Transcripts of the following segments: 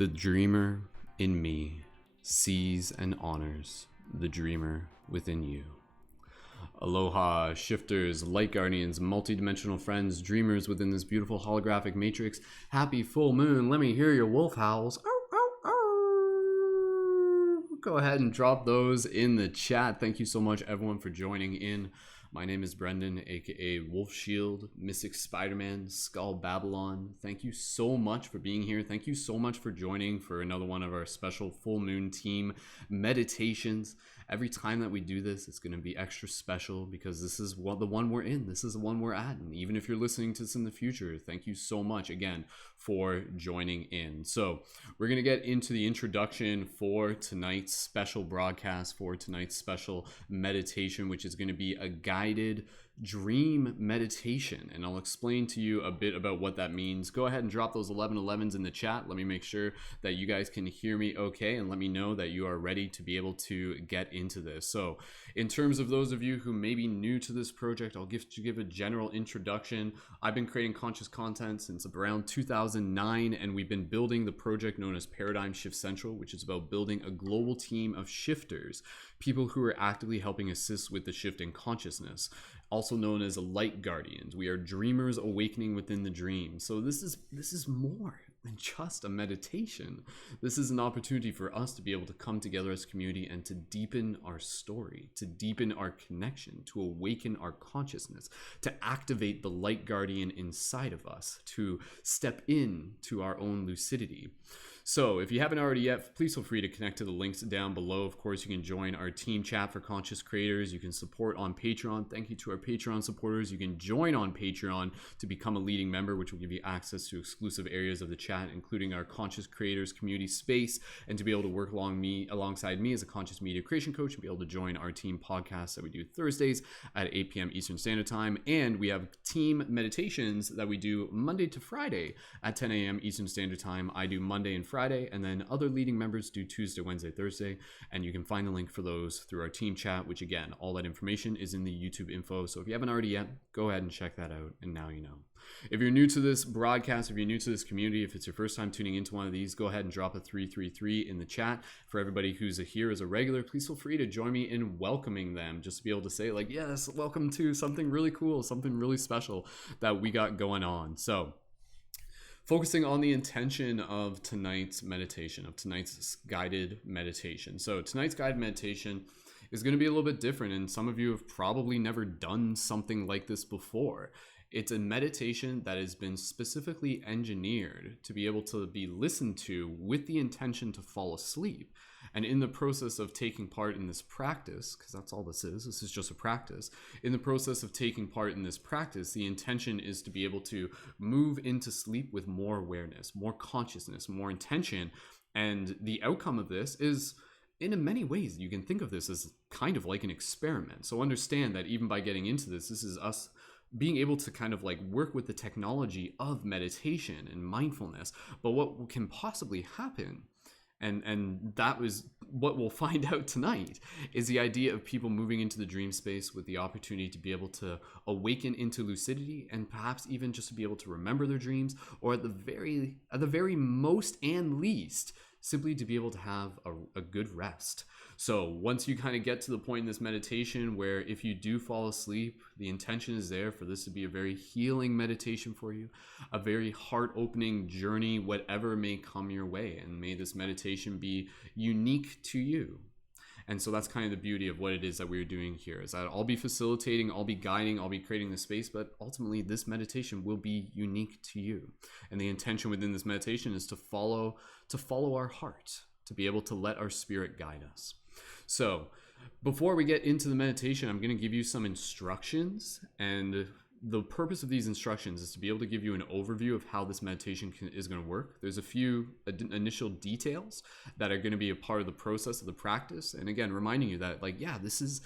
The dreamer in me sees and honors the dreamer within you. Aloha, shifters, light guardians, multidimensional friends, dreamers within this beautiful holographic matrix. Happy full moon. Let me hear your wolf howls. Go ahead and drop those in the chat. Thank you so much, everyone, for joining in. My name is Brendan, aka Wolf Shield, Mystic Spiderman, Skull Babylon. Thank you so much for being here. Thank you so much for joining for another one of our special full moon team meditations. Every time that we do this, it's going to be extra special because this is the one we're in. This is the one we're at. And even if you're listening to this in the future, thank you so much again for joining in. So we're going to get into the introduction for tonight's special broadcast, for tonight's special meditation, which is going to be a guided dream meditation, and I'll explain to you a bit about what that means. Go ahead and drop those 1111s in the chat. Let me make sure that you guys can hear me okay, and let me know that you are ready to be able to get into this. So in terms of those of you who may be new to this project, I'll give a general introduction. I've been creating conscious content since around 2009, and we've been building the project known as Paradigm Shift Central, which is about building a global team of shifters, people who are actively helping assist with the shift in consciousness, also known as light guardians. We are dreamers awakening within the dream. So this is more than just a meditation. This is an opportunity for us to be able to come together as a community and to deepen our story, to deepen our connection, to awaken our consciousness, to activate the light guardian inside of us, to step into our own lucidity. So if you haven't already yet, please feel free to connect to the links down below. Of course, you can join our team chat for conscious creators. You can support on Patreon. Thank you to our Patreon supporters. You can join on Patreon to become a leading member, which will give you access to exclusive areas of the chat, including our conscious creators community space, and to be able to work alongside me as a conscious media creation coach and be able to join our team podcast that we do Thursdays at 8 p.m. Eastern Standard Time. And we have team meditations that we do Monday to Friday at 10 a.m. Eastern Standard Time. I do Monday and Friday, and then other leading members do Tuesday, Wednesday, Thursday, and you can find the link for those through our team chat, which again, all that information is in the YouTube info. So if you haven't already yet, go ahead and check that out, and now you know. If you're new to this broadcast, if you're new to this community, if it's your first time tuning into one of these, go ahead and drop a 333 in the chat. For everybody who's here as a regular, please feel free to join me in welcoming them, just to be able to say like, yes, welcome to something really cool, something really special that we got going on. So focusing on the intention of tonight's meditation, of tonight's guided meditation. So tonight's guided meditation is going to be a little bit different, and some of you have probably never done something like this before. It's a meditation that has been specifically engineered to be able to be listened to with the intention to fall asleep. And in the process of taking part in this practice, because that's all this is just a practice. In the process of taking part in this practice, the intention is to be able to move into sleep with more awareness, more consciousness, more intention. And the outcome of this is, in many ways, you can think of this as kind of like an experiment. So understand that even by getting into this, this is us being able to kind of like work with the technology of meditation and mindfulness. But what can possibly happen, and that was what we'll find out tonight, is the idea of people moving into the dream space with the opportunity to be able to awaken into lucidity, and perhaps even just to be able to remember their dreams, or at the very most and least, simply to be able to have a good rest. So once you kind of get to the point in this meditation where if you do fall asleep, the intention is there for this to be a very healing meditation for you, a very heart-opening journey, whatever may come your way. And may this meditation be unique to you. And so that's kind of the beauty of what it is that we're doing here, is that I'll be facilitating, I'll be guiding, I'll be creating the space, but ultimately this meditation will be unique to you. And the intention within this meditation is to follow our heart, to be able to let our spirit guide us. So before we get into the meditation, I'm going to give you some instructions, and the purpose of these instructions is to be able to give you an overview of how this meditation is going to work. There's a few initial details that are going to be a part of the process of the practice. And again, reminding you that, like, yeah, this is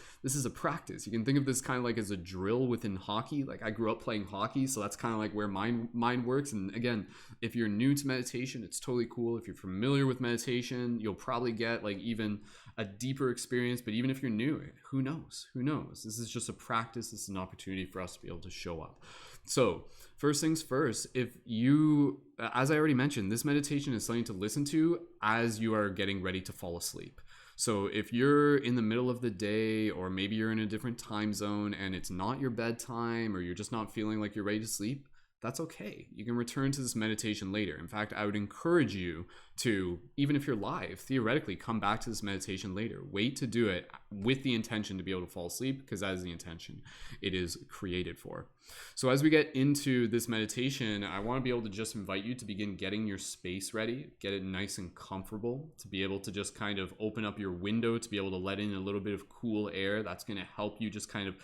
a practice. You can think of this kind of like as a drill within hockey. Like, I grew up playing hockey, so that's kind of like where mind works. And again, if you're new to meditation, it's totally cool. If you're familiar with meditation, you'll probably get like even a deeper experience. But even if you're new, who knows? This is just a practice. This is an opportunity for us to be able to show up. So first things first, if you, as I already mentioned, this meditation is something to listen to as you are getting ready to fall asleep. So if you're in the middle of the day, or maybe you're in a different time zone and it's not your bedtime, or you're just not feeling like you're ready to sleep, that's okay. You can return to this meditation later. In fact, I would encourage you to, even if you're live, theoretically come back to this meditation later. Wait to do it with the intention to be able to fall asleep, because that is the intention it is created for. So as we get into this meditation, I want to be able to just invite you to begin getting your space ready, get it nice and comfortable, to be able to just kind of open up your window, to be able to let in a little bit of cool air. That's going to help you just kind of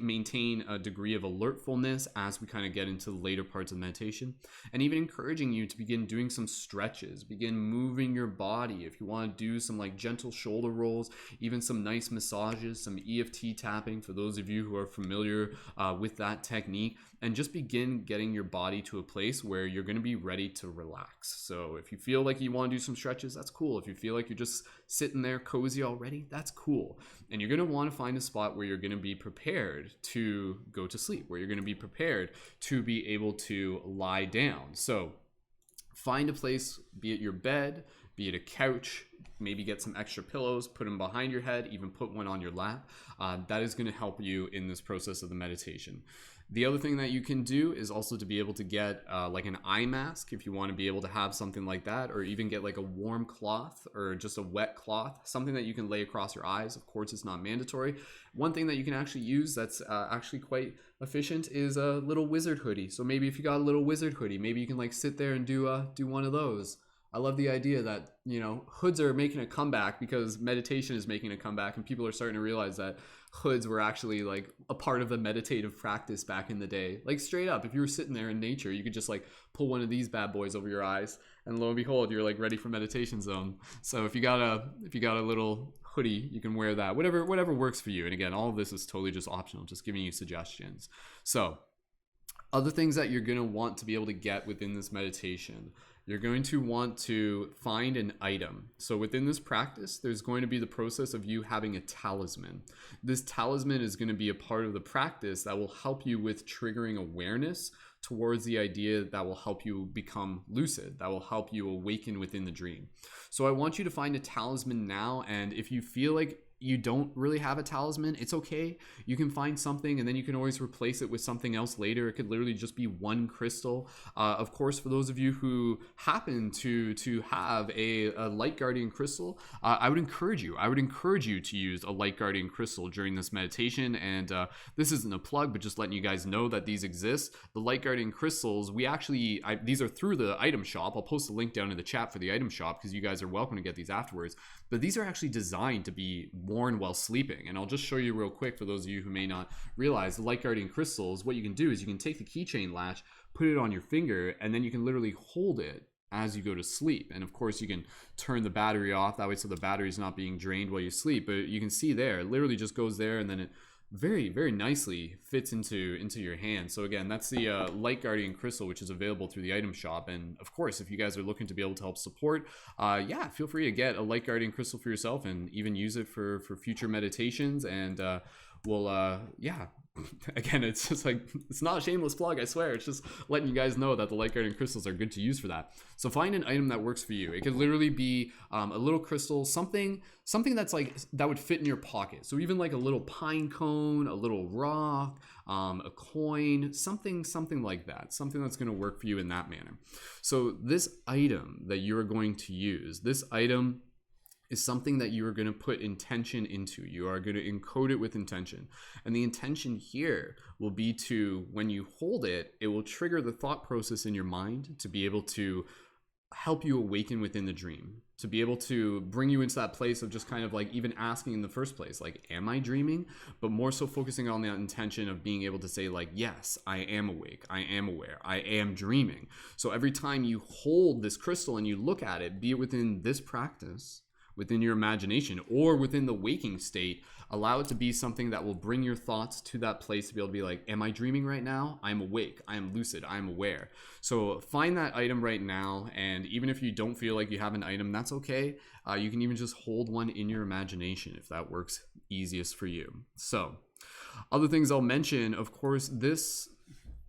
maintain a degree of alertfulness as we kind of get into the later parts of meditation, and even encouraging you to begin doing some stretches, begin moving your body. If you want to do some like gentle shoulder rolls, even some nice massages, some EFT tapping for those of you who are familiar with that technique, and just begin getting your body to a place where you're going to be ready to relax. So if you feel like you want to do some stretches, that's cool. If you feel like you're just sitting there cozy already, that's cool. And you're going to want to find a spot where you're going to be prepared to go to sleep, where you're going to be prepared to be able to lie down. So find a place, be it your bed, be it a couch, maybe get some extra pillows, put them behind your head, even put one on your lap. That is going to help you in this process of the meditation. The other thing that you can do is also to be able to get like an eye mask, if you want to be able to have something like that, or even get like a warm cloth or just a wet cloth, something that you can lay across your eyes. Of course, it's not mandatory. One thing that you can actually use that's actually quite efficient is a little wizard hoodie. So maybe if you got a little wizard hoodie, maybe you can like sit there and do one of those. I love the idea that, you know, hoods are making a comeback because meditation is making a comeback, and people are starting to realize that hoods were actually like a part of the meditative practice back in the day. Like straight up, if you were sitting there in nature, you could just like pull one of these bad boys over your eyes, and lo and behold, you're like ready for meditation zone. So if you got a little hoodie, you can wear that, whatever works for you. And again, all of this is totally just optional, just giving you suggestions. So other things that you're going to want to be able to get within this meditation, you're going to want to find an item. So within this practice, there's going to be the process of you having a talisman. This talisman is going to be a part of the practice that will help you with triggering awareness towards the idea that will help you become lucid, that will help you awaken within the dream. So I want you to find a talisman now, and if you feel like you don't really have a talisman, it's okay. You can find something, and then you can always replace it with something else later. It could literally just be one crystal. Of course, for those of you who happen to have a light guardian crystal, I would encourage you to use a light guardian crystal during this meditation. And this isn't a plug, but just letting you guys know that these exist. The light guardian crystals, these are through the item shop. I'll post a link down in the chat for the item shop, because you guys are welcome to get these afterwards. But these are actually designed to be worn while sleeping. And I'll just show you real quick for those of you who may not realize, the light guardian crystals, what you can do is you can take the keychain latch, put it on your finger, and then you can literally hold it as you go to sleep. And of course you can turn the battery off that way so the battery is not being drained while you sleep. But you can see there, it literally just goes there, and then it very, very nicely fits into your hand. So again, that's the light guardian crystal, which is available through the item shop. And of course, if you guys are looking to be able to help support, feel free to get a light guardian crystal for yourself, and even use it for future meditations. And again, it's just like, it's not a shameless plug, I swear. It's just letting you guys know that the light guardian crystals are good to use for that. So find an item that works for you. It could literally be a little crystal, something that's like, that would fit in your pocket. So even like a little pine cone, a little rock, a coin, something like that, something that's going to work for you in that manner. So this item that you're going to use, this item is something that you are going to put intention into. You are going to encode it with intention. And the intention here will be to, when you hold it, it will trigger the thought process in your mind to be able to help you awaken within the dream, to be able to bring you into that place of just kind of like even asking in the first place, like, am I dreaming? But more so focusing on that intention of being able to say like, yes, I am awake, I am aware, I am dreaming. So every time you hold this crystal and you look at it, be it within this practice, within your imagination, or within the waking state, allow it to be something that will bring your thoughts to that place to be able to be like, am I dreaming right now? I'm awake, I am lucid, I am aware. So find that item right now, and even if you don't feel like you have an item, that's okay. You can even just hold one in your imagination if that works easiest for you. So Other things I'll mention, of course, this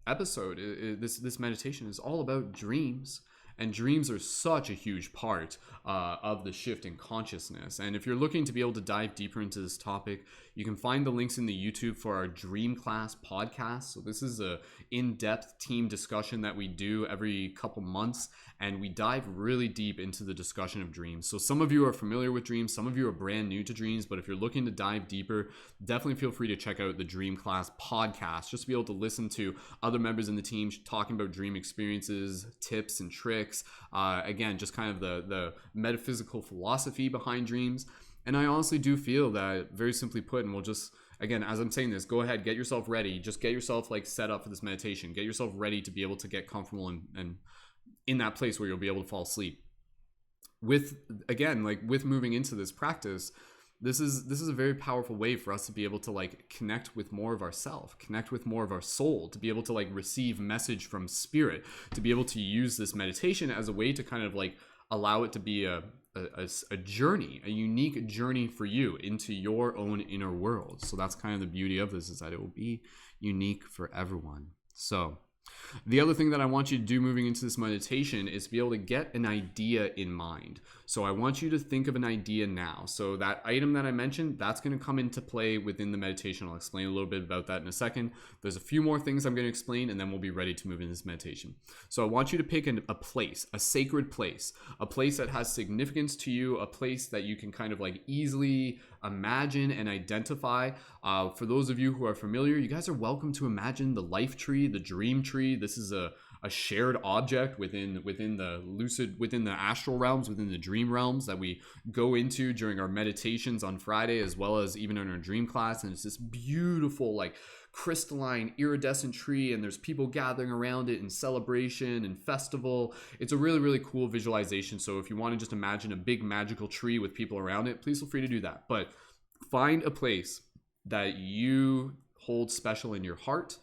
episode, this meditation is all about dreams. And dreams are such a huge part of the shift in consciousness. And if you're looking to be able to dive deeper into this topic, you can find the links in the YouTube for our Dream Class podcast. So this is a in-depth team discussion that we do every couple months, and we dive really deep into the discussion of dreams. So some of you are familiar with dreams, some of you are brand new to dreams, but if you're looking to dive deeper, definitely feel free to check out the Dream Class podcast, just to be able to listen to other members in the team talking about dream experiences, tips and tricks. Again, just kind of the metaphysical philosophy behind dreams. And I honestly do feel that, very simply put, and we'll just, again, as I'm saying this, go ahead, get yourself ready. Just get yourself like set up for this meditation. Get yourself ready to be able to get comfortable and in that place where you'll be able to fall asleep. With, again, like with moving into this practice, this is a very powerful way for us to be able to like connect with more of ourself, connect with more of our soul, to be able to like receive message from spirit, to be able to use this meditation as a way to kind of like allow it to be a journey, a unique journey for you into your own inner world. So that's kind of the beauty of this, is that it will be unique for everyone. So the other thing that I want you to do moving into this meditation is to be able to get an idea in mind. So I want you to think of an idea now. So that item that I mentioned, that's going to come into play within the meditation. I'll explain a little bit about that in a second. There's a few more things I'm going to explain, and then we'll be ready to move into this meditation. So I want you to pick a place, a sacred place, a place that has significance to you, a place that you can kind of like easily imagine and identify. For those of you who are familiar, you guys are welcome to imagine the life tree, the dream tree. This is a shared object within the lucid, within the astral realms, within the dream realms that we go into during our meditations on Friday, as well as even in our dream class. And it's this beautiful, like crystalline, iridescent tree, and there's people gathering around it in celebration and festival. It's a really, really cool visualization. So if you want to just imagine a big magical tree with people around it, please feel free to do that. But find a place that you hold special in your heart,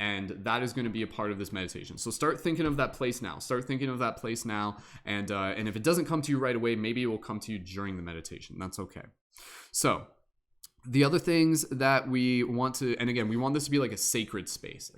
and that is going to be a part of this meditation. So start thinking of that place now. And if it doesn't come to you right away, maybe it will come to you during the meditation. That's okay. So the other things that we want to, and again, we want this to be like a sacred space.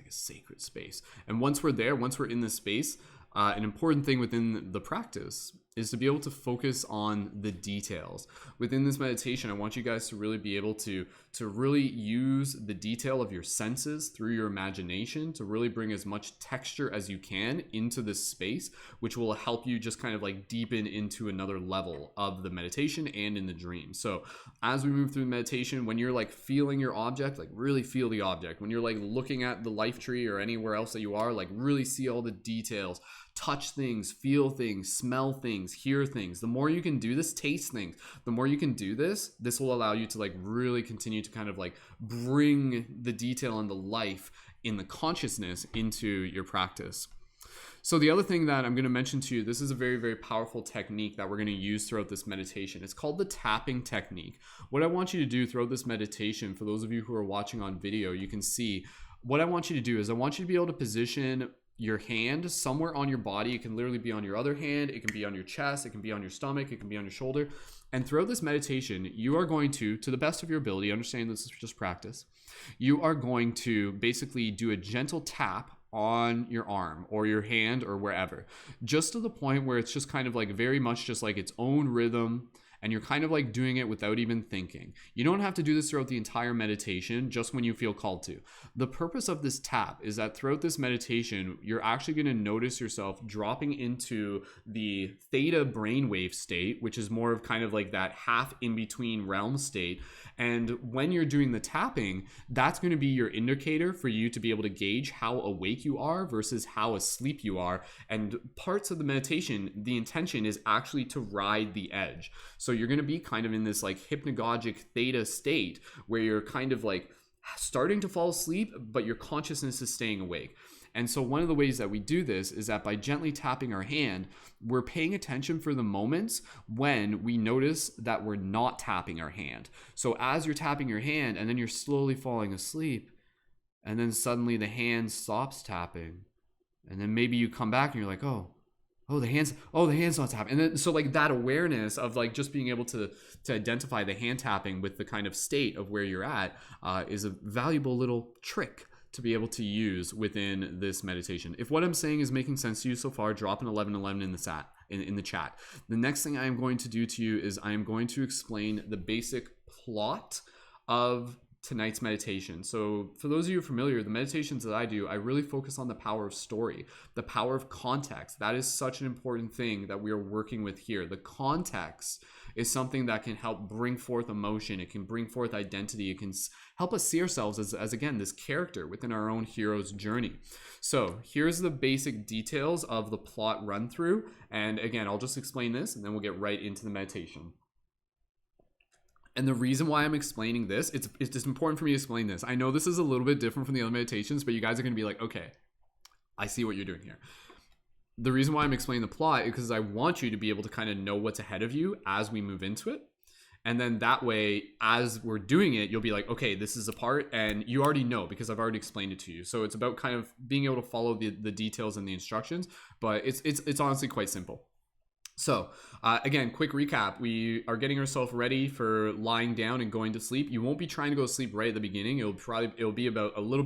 And once we're there, once we're in this space, an important thing within the practice is to be able to focus on the details. Within this meditation, I want you guys to really be able to really use the detail of your senses through your imagination to really bring as much texture as you can into this space, which will help you just kind of like deepen into another level of the meditation and in the dream. So as we move through the meditation, when you're like feeling your object, like really feel the object. When you're like looking at the life tree or anywhere else that you are, like really see all the details, touch things, feel things, smell things, hear things. The more you can do this, taste things, the more you can do this, this will allow you to like really continue to kind of like bring the detail and the life in the consciousness into your practice. So the other thing that I'm going to mention to you, this is a very, very powerful technique that we're going to use throughout this meditation. It's called the tapping technique. What I want you to do throughout this meditation, for those of you who are watching on video, you can see what I want you to do is I want you to be able to position your hand somewhere on your body. It can literally be on your other hand, it can be on your chest, it can be on your stomach, it can be on your shoulder. And throughout this meditation, you are going to the best of your ability, understand this is just practice, you are going to basically do a gentle tap on your arm or your hand or wherever, just to the point where it's just kind of like very much just like its own rhythm, and you're kind of like doing it without even thinking. You don't have to do this throughout the entire meditation, just when you feel called to. The purpose of this tap is that throughout this meditation, you're actually going to notice yourself dropping into the theta brainwave state, which is more of kind of like that half in between realm state. And when you're doing the tapping, that's going to be your indicator for you to be able to gauge how awake you are versus how asleep you are. And parts of the meditation, the intention is actually to ride the edge. So you're going to be kind of in this like hypnagogic theta state where you're kind of like starting to fall asleep, but your consciousness is staying awake. And so one of the ways that we do this is that by gently tapping our hand, we're paying attention for the moments when we notice that we're not tapping our hand. So as you're tapping your hand and then you're slowly falling asleep, and then suddenly the hand stops tapping, and then maybe you come back and you're like, oh, the hand's not tapping. And then so like that awareness of like just being able to identify the hand tapping with the kind of state of where you're at is a valuable little trick to be able to use within this meditation. If what I'm saying is making sense to you so far, drop an 1111 in the chat. The next thing I am going to do to you is I am going to explain the basic plot of tonight's meditation. So for those of you familiar, the meditations that I do, I really focus on the power of story, the power of context. That is such an important thing that we are working with here. The context is something that can help bring forth emotion. It can bring forth identity. It can help us see ourselves as again, this character within our own hero's journey. So here's the basic details of the plot run through. And again, I'll just explain this and then we'll get right into the meditation. And the reason why I'm explaining this, it's just important for me to explain this. I know this is a little bit different from the other meditations, but you guys are going to be like, okay, I see what you're doing here. The reason why I'm explaining the plot is because I want you to be able to kind of know what's ahead of you as we move into it. And then that way, as we're doing it, you'll be like, okay, this is a part, and you already know because I've already explained it to you. So it's about kind of being able to follow the details and the instructions, but it's honestly quite simple. So again, quick recap. We are getting ourselves ready for lying down and going to sleep. You won't be trying to go to sleep right at the beginning. It'll be about a little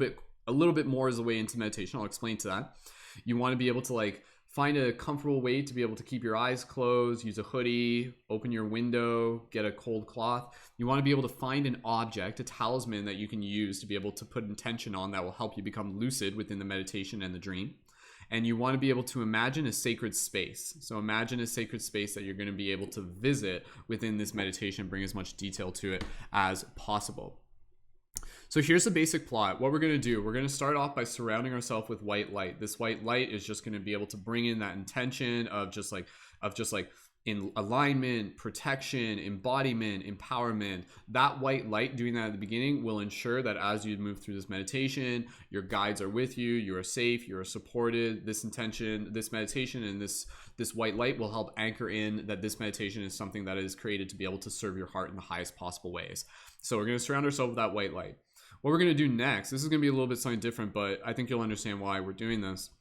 bit more as a way into meditation. I'll explain to that. You want to be able to like find a comfortable way to be able to keep your eyes closed, use a hoodie, open your window, get a cold cloth. You want to be able to find an object, a talisman that you can use to be able to put intention on that will help you become lucid within the meditation and the dream. And you want to be able to imagine a sacred space. So imagine a sacred space that you're going to be able to visit within this meditation, bring as much detail to it as possible. So here's the basic plot. What we're going to do, we're going to start off by surrounding ourselves with white light. This white light is just going to be able to bring in that intention of just like in alignment, protection, embodiment, empowerment. That white light, doing that at the beginning, will ensure that as you move through this meditation, your guides are with you, you are safe, you are supported. This intention, this meditation, and this white light will help anchor in that this meditation is something that is created to be able to serve your heart in the highest possible ways. So we're going to surround ourselves with that white light. What we're going to do next, this is going to be a little bit something different, but I think you'll understand why we're doing this.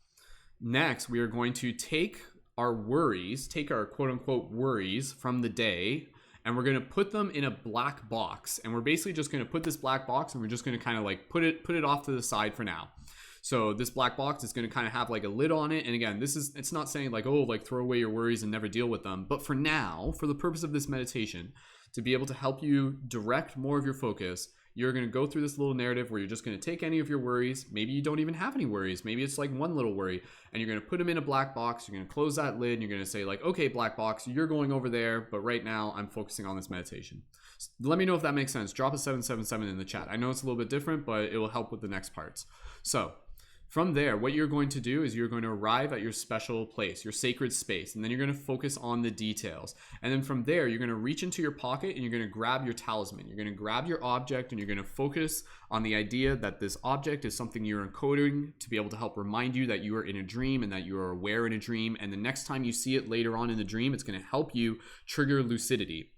Next, we are going to take our quote unquote worries from the day, and we're going to put them in a black box. And we're basically just going to put this black box and we're just going to kind of like put it off to the side for now. So this black box is going to kind of have like a lid on it. And again, it's not saying like, oh, like throw away your worries and never deal with them. But for now, for the purpose of this meditation, to be able to help you direct more of your focus, you're going to go through this little narrative where you're just going to take any of your worries. Maybe you don't even have any worries. Maybe it's like one little worry, and you're going to put them in a black box. You're going to close that lid and you're going to say like, okay, black box, you're going over there, but right now I'm focusing on this meditation. Let me know if that makes sense. Drop a 777 in the chat. I know it's a little bit different, but it will help with the next parts. So from there, what you're going to do is you're going to arrive at your special place, your sacred space, and then you're going to focus on the details. And then from there, you're going to reach into your pocket and you're going to grab your talisman. You're going to grab your object and you're going to focus on the idea that this object is something you're encoding to be able to help remind you that you are in a dream and that you are aware in a dream. And the next time you see it later on in the dream, it's going to help you trigger lucidity.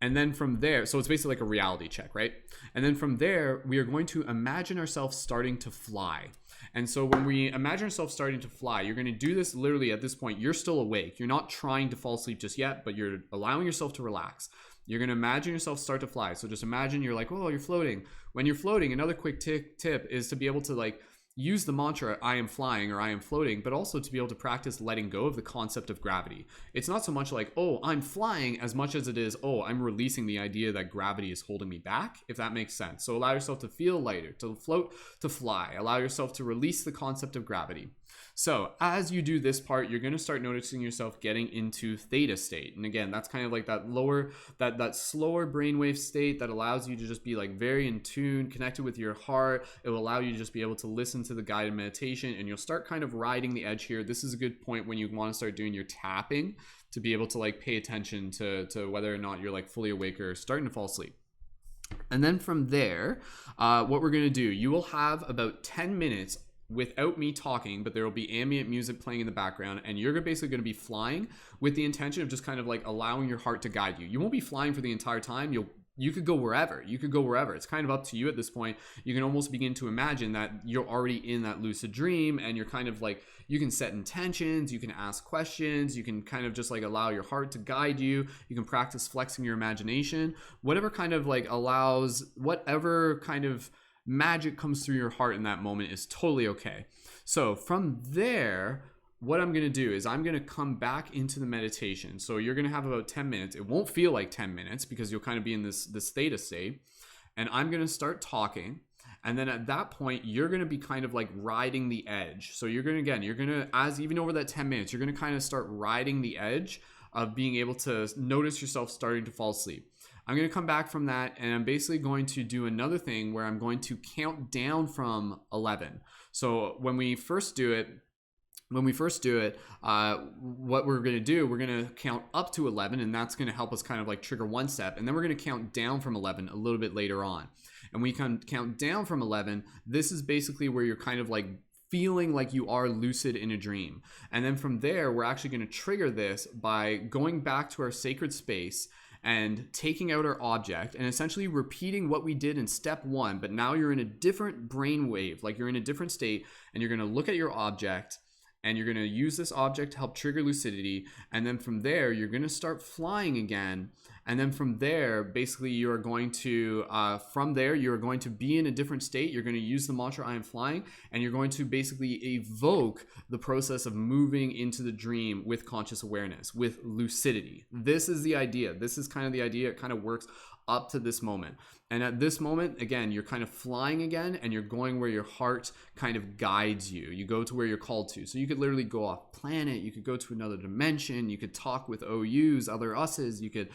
And then from there, so it's basically like a reality check, right? And then from there, we are going to imagine ourselves starting to fly. And so when we imagine ourselves starting to fly, you're going to do this literally at this point. You're still awake. You're not trying to fall asleep just yet, but you're allowing yourself to relax. You're going to imagine yourself start to fly. So just imagine you're like, oh, you're floating. When you're floating, another quick tip is to be able to like use the mantra, I am flying or I am floating, but also to be able to practice letting go of the concept of gravity. It's not so much like, oh, I'm flying, as much as it is, oh, I'm releasing the idea that gravity is holding me back, if that makes sense. So allow yourself to feel lighter, to float, to fly. Allow yourself to release the concept of gravity. So as you do this part, you're going to start noticing yourself getting into theta state. And again, that's kind of like that lower, that slower brainwave state that allows you to just be like very in tune, connected with your heart. It will allow you to just be able to listen to the guided meditation, and you'll start kind of riding the edge here. This is a good point when you want to start doing your tapping to be able to like pay attention to whether or not you're like fully awake or starting to fall asleep. And then from there, what we're going to do, you will have about 10 minutes without me talking, but there will be ambient music playing in the background, and you're basically going to be flying with the intention of just kind of like allowing your heart to guide you. You won't be flying for the entire time. You'll you could go wherever. You could go wherever. It's kind of up to you at this point. You can almost begin to imagine that you're already in that lucid dream, and you're kind of like, you can set intentions, you can ask questions, you can kind of just like allow your heart to guide you. You can practice flexing your imagination, whatever kind of like allows, whatever kind of magic comes through your heart in that moment is totally okay. So from there, what I'm going to do is I'm going to come back into the meditation. So you're going to have about 10 minutes. It won't feel like 10 minutes because you'll kind of be in this theta state. And I'm going to start talking. And then at that point, you're going to be kind of like riding the edge. So you're going to, again, you're going to, as even over that 10 minutes, you're going to kind of start riding the edge of being able to notice yourself starting to fall asleep. I'm going to come back from that, and I'm basically going to do another thing where I'm going to count down from 11. So when we first do it, what we're going to do, we're going to count up to 11, and that's going to help us kind of like trigger one step. And then we're going to count down from 11 a little bit later on. And we can count down from 11. This is basically where you're kind of like feeling like you are lucid in a dream. And then from there, we're actually going to trigger this by going back to our sacred space and taking out our object and essentially repeating what we did in step 1. But now you're in a different brain wave, like you're in a different state, and you're going to look at your object, and you're going to use this object to help trigger lucidity. And then from there, you're going to start flying again. And then from there, basically, you're going to, you're going to be in a different state. You're going to use the mantra, I am flying, and you're going to basically evoke the process of moving into the dream with conscious awareness, with lucidity. This is the idea. This is kind of the idea. It kind of works up to this moment. And at this moment, again, you're kind of flying again, and you're going where your heart kind of guides you. You go to where you're called to. So you could literally go off planet. You could go to another dimension. You could talk with OUs, other us's. You could,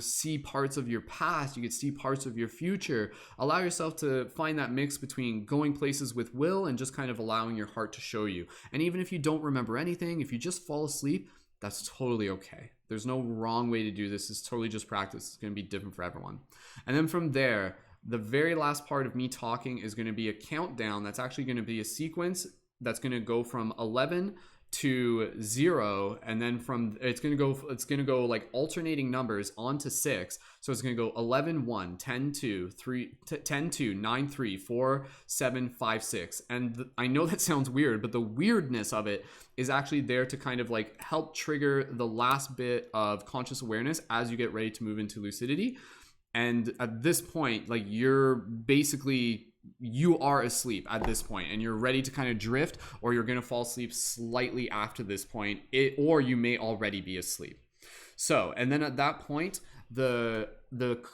see parts of your past. You could see parts of your future. Allow yourself to find that mix between going places with will and just kind of allowing your heart to show you. And even if you don't remember anything, if you just fall asleep, that's totally okay. There's no wrong way to do this. It's totally just practice. It's going to be different for everyone. And then from there, the very last part of me talking is going to be a countdown. That's actually going to be a sequence that's going to go from 11 to 0, and then from it's going to go like alternating numbers onto 6. So it's going to go 11 1 10 2 3 10 2 9 3 4 7 5 6. And I know that sounds weird, but the weirdness of it is actually there to kind of like help trigger the last bit of conscious awareness as you get ready to move into lucidity. And at this point, like you are asleep at this point, and you're ready to kind of drift, or you're going to fall asleep slightly after this point, or you may already be asleep. So, and then at that point, the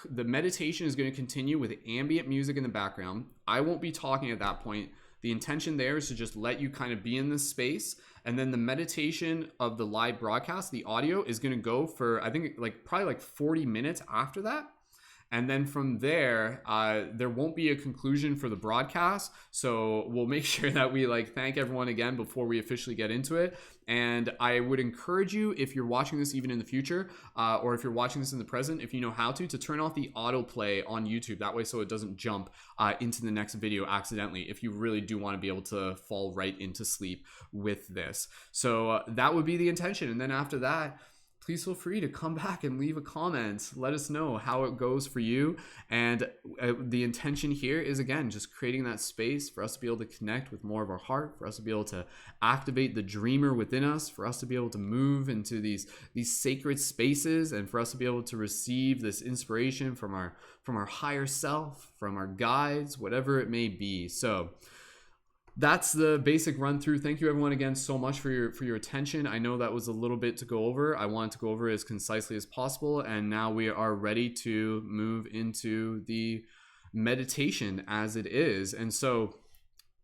meditation is going to continue with ambient music in the background. I won't be talking at that point. The intention there is to just let you kind of be in this space. And then the meditation of the live broadcast, the audio, is going to go for, I think, probably like 40 minutes after that. And then from there, there won't be a conclusion for the broadcast. So we'll make sure that we thank everyone again before we officially get into it. And I would encourage you, if you're watching this even in the future, or if you're watching this in the present, if you know how to turn off the autoplay on YouTube. That way, so it doesn't jump into the next video accidentally, if you really do want to be able to fall right into sleep with this. So that would be the intention. And then after that, please feel free to come back and leave a comment. Let us know how it goes for you. And the intention here is, again, just creating that space for us to be able to connect with more of our heart, for us to be able to activate the dreamer within us, for us to be able to move into these sacred spaces, and for us to be able to receive this inspiration from our higher self, from our guides, whatever it may be. So that's the basic run through. Thank you everyone again so much for your attention. I know that was a little bit to go over. I wanted to go over it as concisely as possible, and now we are ready to move into the meditation as it is. And so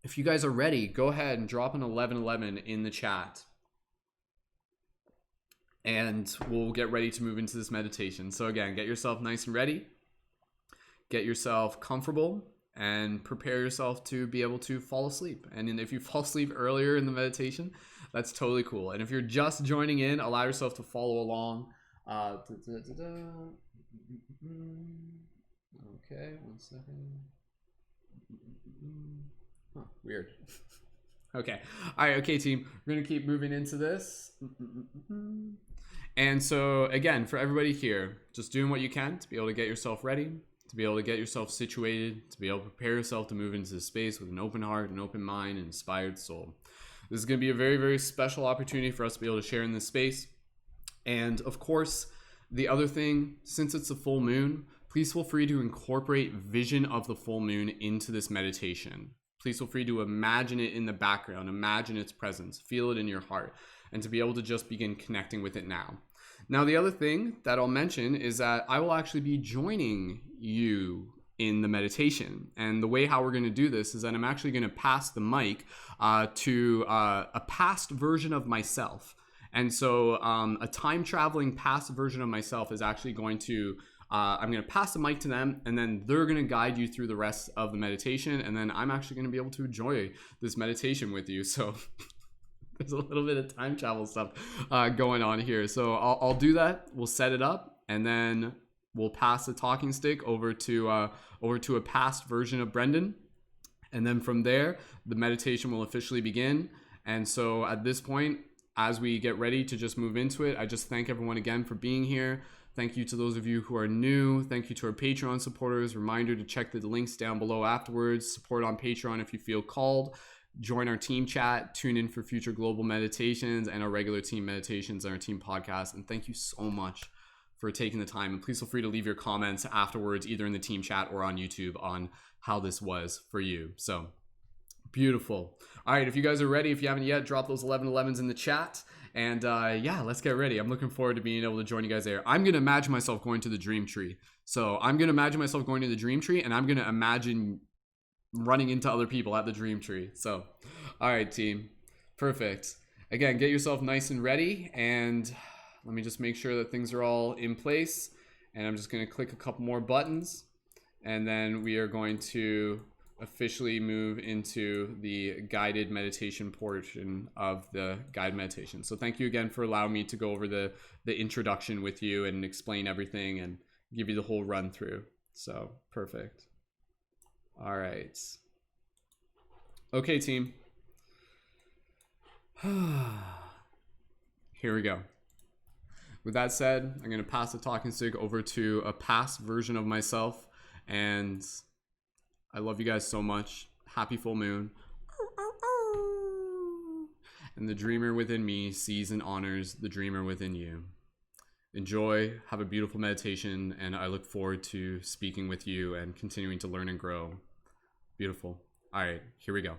if you guys are ready, go ahead and drop an 1111 in the chat, and we'll get ready to move into this meditation. So again, get yourself nice and ready, get yourself comfortable, and prepare yourself to be able to fall asleep. And if you fall asleep earlier in the meditation, that's totally cool. And if you're just joining in, allow yourself to follow along. Okay, 1 second. Huh, weird. Okay. All right, okay, team. We're going to keep moving into this. And so again, for everybody here, just doing what you can to be able to get yourself ready, to be able to get yourself situated, to be able to prepare yourself to move into the space with an open heart, an open mind, an inspired soul. This is going to be a very, very special opportunity for us to be able to share in this space. And of course, the other thing, since it's a full moon, please feel free to incorporate vision of the full moon into this meditation. Please feel free to imagine it in the background, imagine its presence, feel it in your heart, and to be able to just begin connecting with it now. Now, the other thing that I'll mention is that I will actually be joining you in the meditation. And the way how we're going to do this is that I'm actually going to pass the mic to a past version of myself. And so a time traveling past version of myself is actually going to, I'm going to pass the mic to them, and then they're going to guide you through the rest of the meditation. And then I'm actually going to be able to enjoy this meditation with you. So there's a little bit of time travel stuff going on here. So I'll do that. We'll set it up, and then we'll pass the talking stick over to a past version of Brendan. And then from there, the meditation will officially begin. And so at this point, as we get ready to just move into it, I just thank everyone again for being here. Thank you to those of you who are new. Thank you to our Patreon supporters. Reminder to check the links down below afterwards. Support on Patreon if you feel called. Join our team chat, tune in for future global meditations and our regular team meditations and our team podcast. And thank you so much for taking the time. And please feel free to leave your comments afterwards, either in the team chat or on YouTube, on how this was for you. So beautiful. All right, if you guys are ready, if you haven't yet, drop those 1111s in the chat. And yeah, let's get ready. I'm looking forward to being able to join you guys there. I'm going to imagine myself going to the dream tree. So I'm going to imagine myself going to the dream tree, and I'm going to imagine running into other people at the dream tree. So, all right, team. Perfect. Again, get yourself nice and ready, and let me just make sure that things are all in place. And I'm just going to click a couple more buttons, and then we are going to officially move into the guided meditation portion of the guided meditation. So thank you again for allowing me to go over the introduction with you and explain everything and give you the whole run through. So perfect. All right. Okay, team. Here we go. With that said, I'm going to pass the talking stick over to a past version of myself. And I love you guys so much. Happy full moon. And the dreamer within me sees and honors the dreamer within you. Enjoy, have a beautiful meditation, and I look forward to speaking with you and continuing to learn and grow. Beautiful. All right, here we go.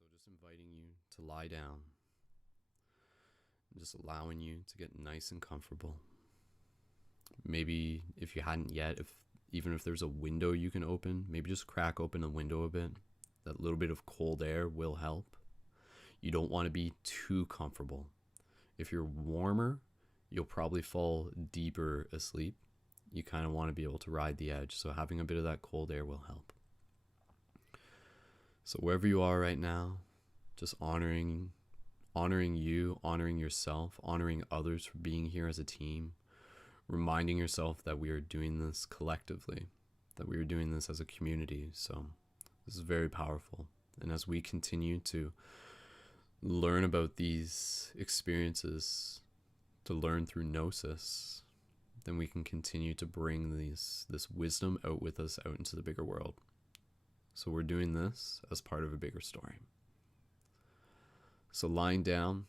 So just inviting you to lie down. Just allowing you to get nice and comfortable. Maybe if you hadn't yet, even if there's a window you can open, maybe just crack open a window a bit. That little bit of cold air will help. You don't want to be too comfortable. If you're warmer, you'll probably fall deeper asleep. You kind of want to be able to ride the edge, so having a bit of that cold air will help. So wherever you are right now, just honoring you, honoring yourself, honoring others for being here as a team, reminding yourself that we are doing this collectively, that we are doing this as a community. So this is very powerful. And as we continue to learn about these experiences, to learn through gnosis, then we can continue to bring this wisdom out with us out into the bigger world. So we're doing this as part of a bigger story. So lying down,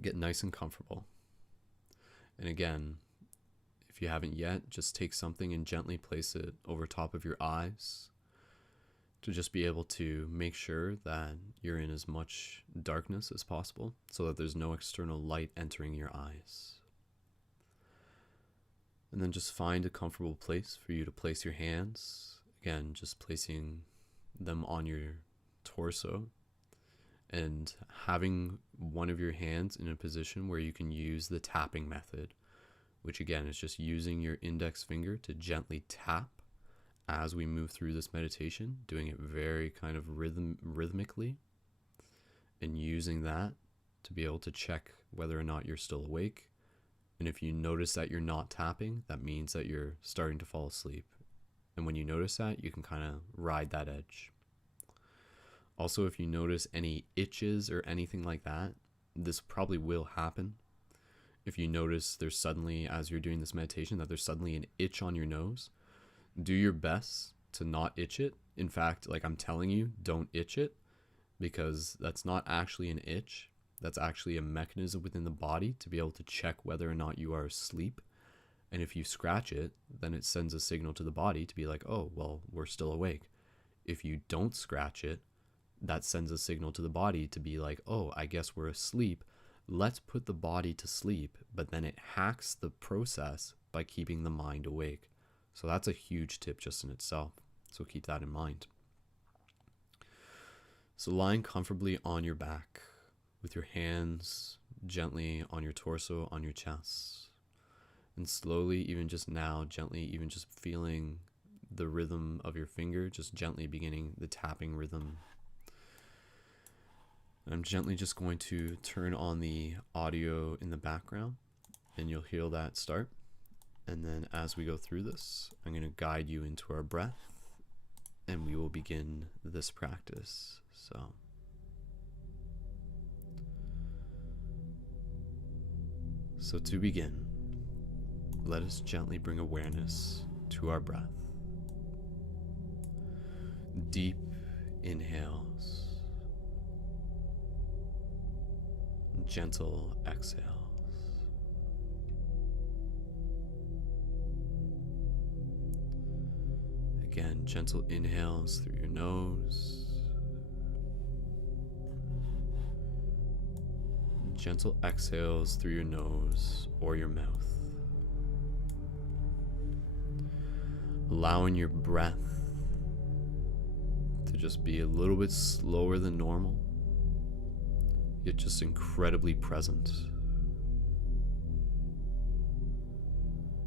get nice and comfortable. And again, if you haven't yet, just take something and gently place it over top of your eyes to just be able to make sure that you're in as much darkness as possible so that there's no external light entering your eyes. And then just find a comfortable place for you to place your hands. Again, just placing them on your torso and having one of your hands in a position where you can use the tapping method, which again is just using your index finger to gently tap as we move through this meditation, doing it very kind of rhythmically, and using that to be able to check whether or not you're still awake. And if you notice that you're not tapping, that means that you're starting to fall asleep. And when you notice that, you can kind of ride that edge. Also, if you notice any itches or anything like that, this probably will happen. If you notice there's suddenly, as you're doing this meditation, that there's suddenly an itch on your nose, do your best to not itch it. In fact, like I'm telling you, don't itch it, because that's not actually an itch. That's actually a mechanism within the body to be able to check whether or not you are asleep. And if you scratch it, then it sends a signal to the body to be like, oh, well, we're still awake. If you don't scratch it, that sends a signal to the body to be like, oh, I guess we're asleep. Let's put the body to sleep. But then it hacks the process by keeping the mind awake. So that's a huge tip just in itself. So keep that in mind. So lying comfortably on your back with your hands gently on your torso, on your chest. And slowly, even just now, gently, even just feeling the rhythm of your finger, just gently beginning the tapping rhythm. I'm gently just going to turn on the audio in the background, and you'll hear that start. And then as we go through this, I'm going to guide you into our breath, and we will begin this practice. So to begin, let us gently bring awareness to our breath. Deep inhales, gentle exhales. Again, gentle inhales through your nose. Gentle exhales through your nose or your mouth. Allowing your breath to just be a little bit slower than normal, yet just incredibly present.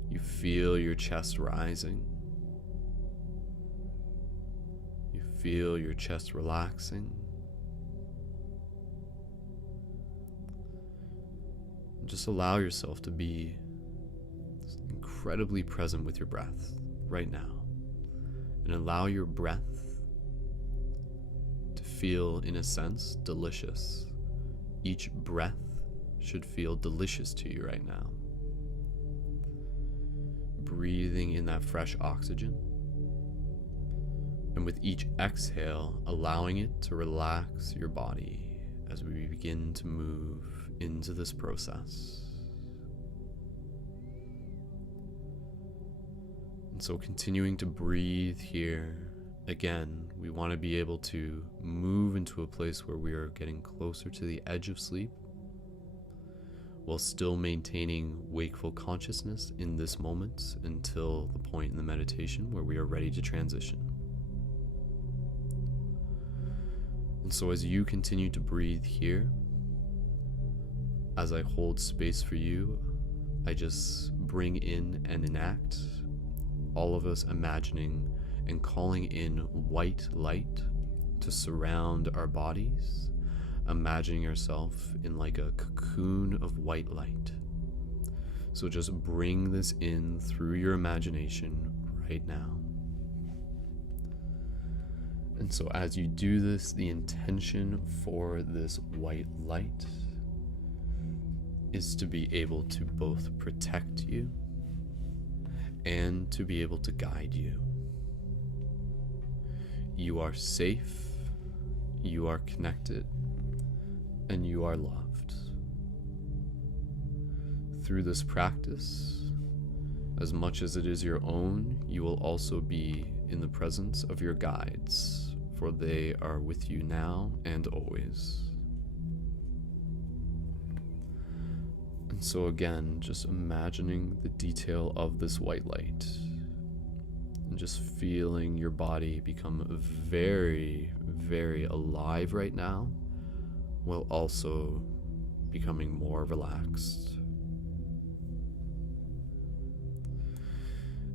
You feel your chest rising. You feel your chest relaxing. Just allow yourself to be incredibly present with your breath right now, and allow your breath to feel, in a sense, delicious. Each breath should feel delicious to you right now. Breathing in that fresh oxygen, and with each exhale, allowing it to relax your body as we begin to move into this process. And so continuing to breathe here, again, we want to be able to move into a place where we are getting closer to the edge of sleep while still maintaining wakeful consciousness in this moment until the point in the meditation where we are ready to transition. And so as you continue to breathe here, as I hold space for you, I just bring in and enact, all of us imagining and calling in white light to surround our bodies, imagining yourself in like a cocoon of white light. So just bring this in through your imagination right now. And so as you do this, the intention for this white light is to be able to both protect you and to be able to guide you. You are safe, you are connected, and you are loved. Through this practice, as much as it is your own, you will also be in the presence of your guides, for they are with you now and always. And so again, just imagining the detail of this white light and just feeling your body become very, very alive right now, while also becoming more relaxed.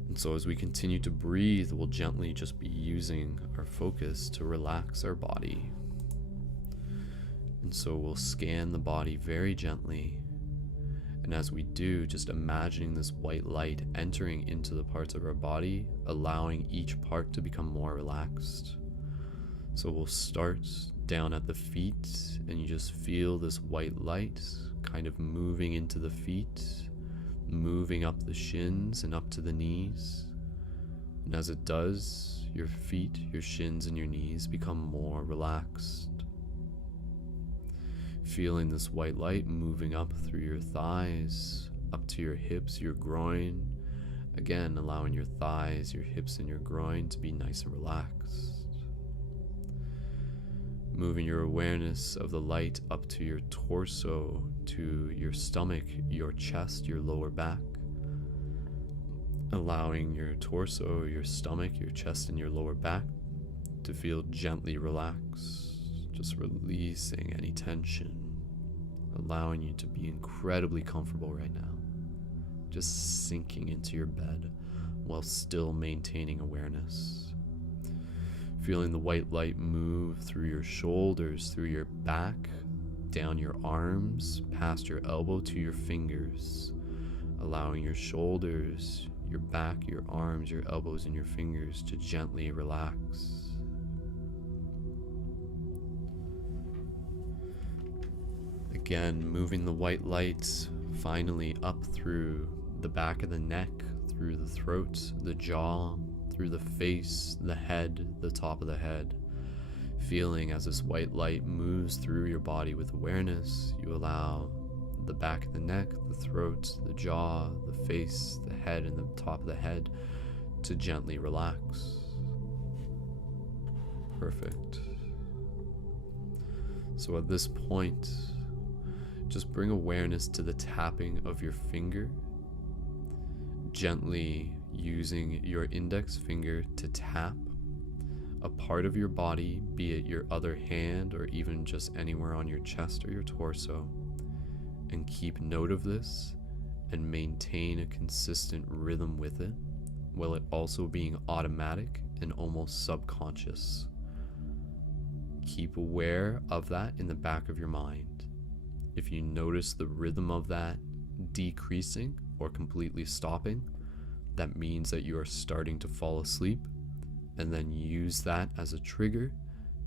And so as we continue to breathe, we'll gently just be using our focus to relax our body. And so we'll scan the body very gently. And as we do, just imagining this white light entering into the parts of our body, allowing each part to become more relaxed. So we'll start down at the feet, and you just feel this white light kind of moving into the feet, moving up the shins and up to the knees. And as it does, your feet, your shins, and your knees become more relaxed. Feeling this white light moving up through your thighs, up to your hips, your groin. Again, allowing your thighs, your hips, and your groin to be nice and relaxed. Moving your awareness of the light up to your torso, to your stomach, your chest, your lower back. Allowing your torso, your stomach, your chest, and your lower back to feel gently relaxed. Just releasing any tension. Allowing you to be incredibly comfortable right now. Just sinking into your bed while still maintaining awareness. Feeling the white light move through your shoulders, through your back, down your arms, past your elbow to your fingers. Allowing your shoulders, your back, your arms, your elbows, and your fingers to gently relax. Again, moving the white light finally up through the back of the neck, through the throat, the jaw, through the face, the head, the top of the head. Feeling as this white light moves through your body with awareness, you allow the back of the neck, the throat, the jaw, the face, the head, and the top of the head to gently relax. Perfect. So at this point, just bring awareness to the tapping of your finger, gently using your index finger to tap a part of your body, be it your other hand or even just anywhere on your chest or your torso, and keep note of this and maintain a consistent rhythm with it, while it also being automatic and almost subconscious. Keep aware of that in the back of your mind. If you notice the rhythm of that decreasing or completely stopping, that means that you are starting to fall asleep, and then use that as a trigger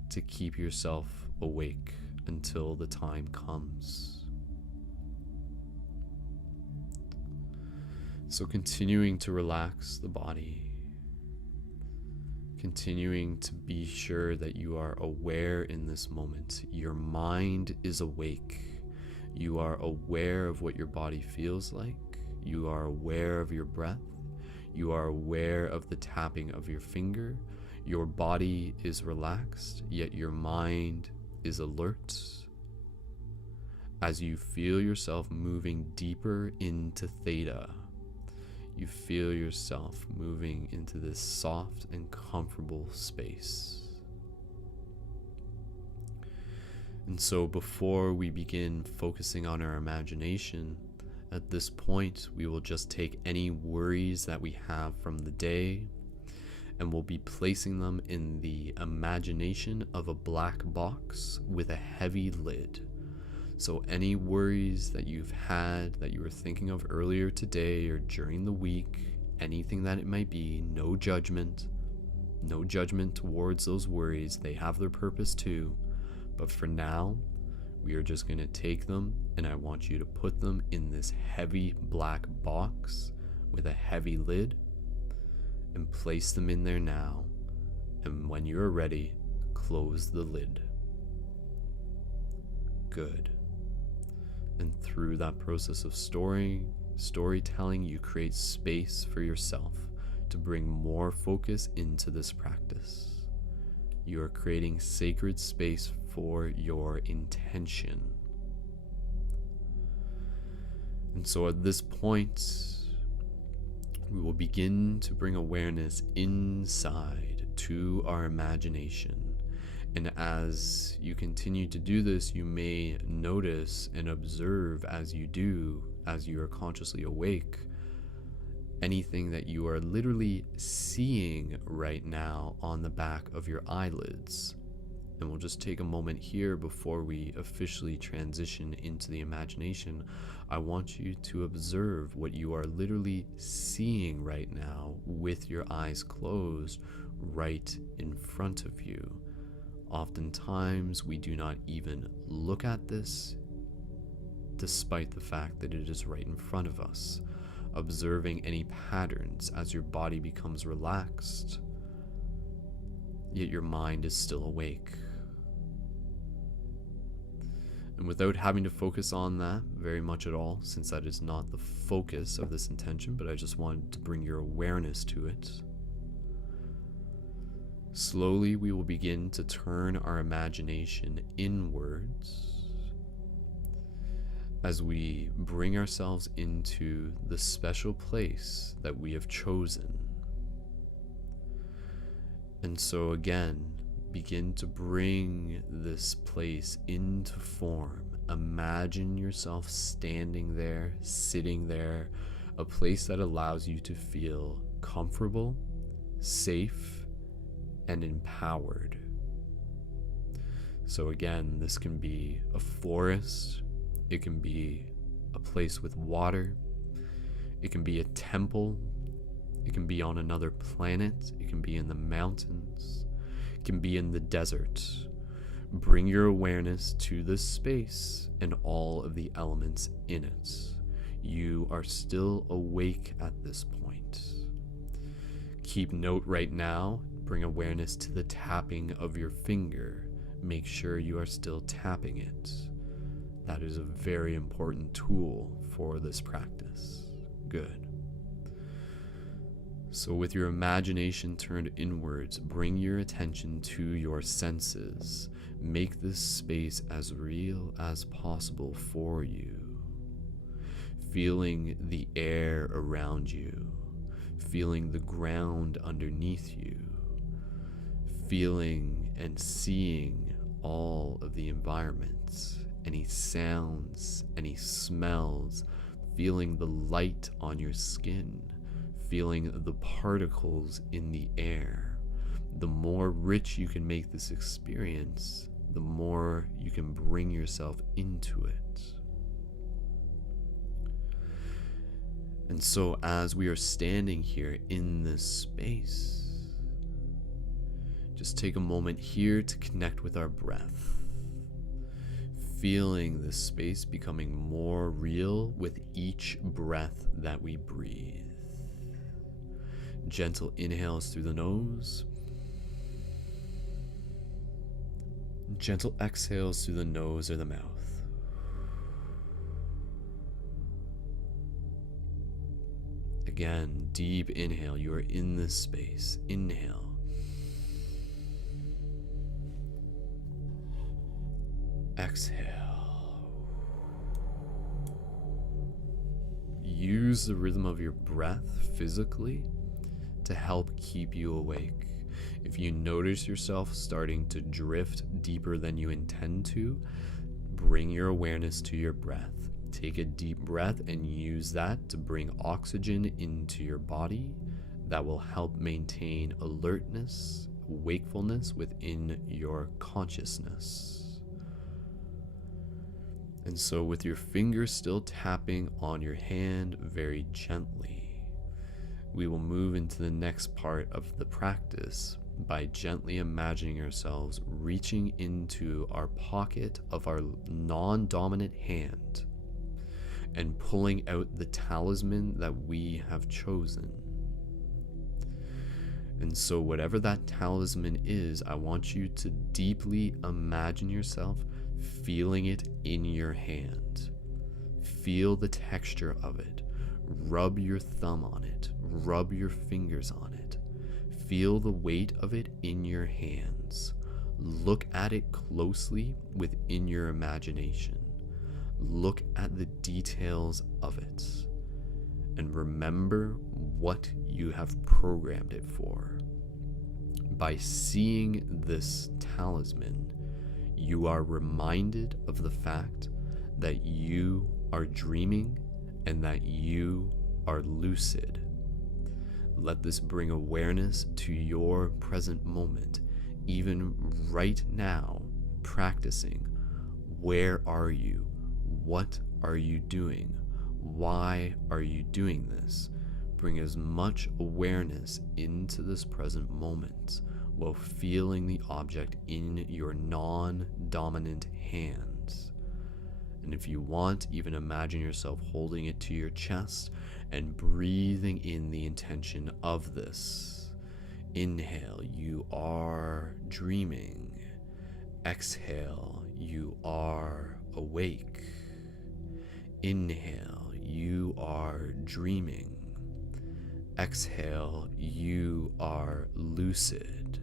to keep yourself awake until the time comes. So continuing to relax the body, continuing to be sure that you are aware in this moment. Your mind is awake. You are aware of what your body feels like. You are aware of your breath. You are aware of the tapping of your finger. Your body is relaxed, yet your mind is alert. As you feel yourself moving deeper into theta, you feel yourself moving into this soft and comfortable space. And so before we begin focusing on our imagination, at this point we will just take any worries that we have from the day, and we'll be placing them in the imagination of a black box with a heavy lid. So any worries that you've had, that you were thinking of earlier today or during the week, anything that it might be, no judgment towards those worries. They have their purpose too. But for now, we are just going to take them, and I want you to put them in this heavy black box with a heavy lid and place them in there now. And when you're ready, close the lid. Good. And through that process of storytelling, you create space for yourself to bring more focus into this practice. You are creating sacred space for your intention. And so at this point, we will begin to bring awareness inside to our imagination. And as you continue to do this, you may notice and observe as you are consciously awake, anything that you are literally seeing right now on the back of your eyelids. And we'll just take a moment here before we officially transition into the imagination. I want you to observe what you are literally seeing right now with your eyes closed right in front of you Oftentimes, we do not even look at this, despite the fact that it is right in front of us, observing any patterns as your body becomes relaxed, yet your mind is still awake. And without having to focus on that very much at all, since that is not the focus of this intention, but I just wanted to bring your awareness to it, slowly we will begin to turn our imagination inwards as we bring ourselves into the special place that we have chosen. And so again, begin to bring this place into form. Imagine yourself standing there, sitting there, a place that allows you to feel comfortable, safe, and empowered. So again, this can be a forest, it can be a place with water, it can be a temple, it can be on another planet, it can be in the mountains, it can be in the desert. Bring your awareness to this space and all of the elements in it. You are still awake at this point. Keep note right now, bring awareness to the tapping of your finger. Make sure you are still tapping it. That is a very important tool for this practice. Good. So with your imagination turned inwards, bring your attention to your senses. Make this space as real as possible for you. Feeling the air around you, feeling the ground underneath you, feeling and seeing all of the environments, any sounds, any smells, feeling the light on your skin, feeling the particles in the air. The more rich you can make this experience, the more you can bring yourself into it. And so as we are standing here in this space, just take a moment here to connect with our breath. Feeling this space becoming more real with each breath that we breathe. Gentle inhales through the nose. Gentle exhales through the nose or the mouth. Again, deep inhale. You are in this space. Inhale. Exhale. Use the rhythm of your breath physically to help keep you awake. If you notice yourself starting to drift deeper than you intend to, bring your awareness to your breath. Take a deep breath and use that to bring oxygen into your body. That will help maintain alertness, wakefulness within your consciousness. And so with your fingers still tapping on your hand very gently, we will move into the next part of the practice by gently imagining ourselves reaching into our pocket of our non-dominant hand and pulling out the talisman that we have chosen. And so whatever that talisman is, I want you to deeply imagine yourself feeling it in your hand. Feel the texture of it. Rub your thumb on it. Rub your fingers on it. Feel the weight of it in your hands. Look at it closely within your imagination. Look at the details of it. And remember what you have programmed it for. By seeing this talisman, you are reminded of the fact that you are dreaming and that you are lucid. Let this bring awareness to your present moment, even right now, practicing. Where are you? What are you doing? Why are you doing this? Bring as much awareness into this present moment. while feeling the object in your non-dominant hands. And if you want, even imagine yourself holding it to your chest and breathing in the intention of this. Inhale, you are dreaming. Exhale, you are awake. Inhale, you are dreaming. Exhale, you are lucid.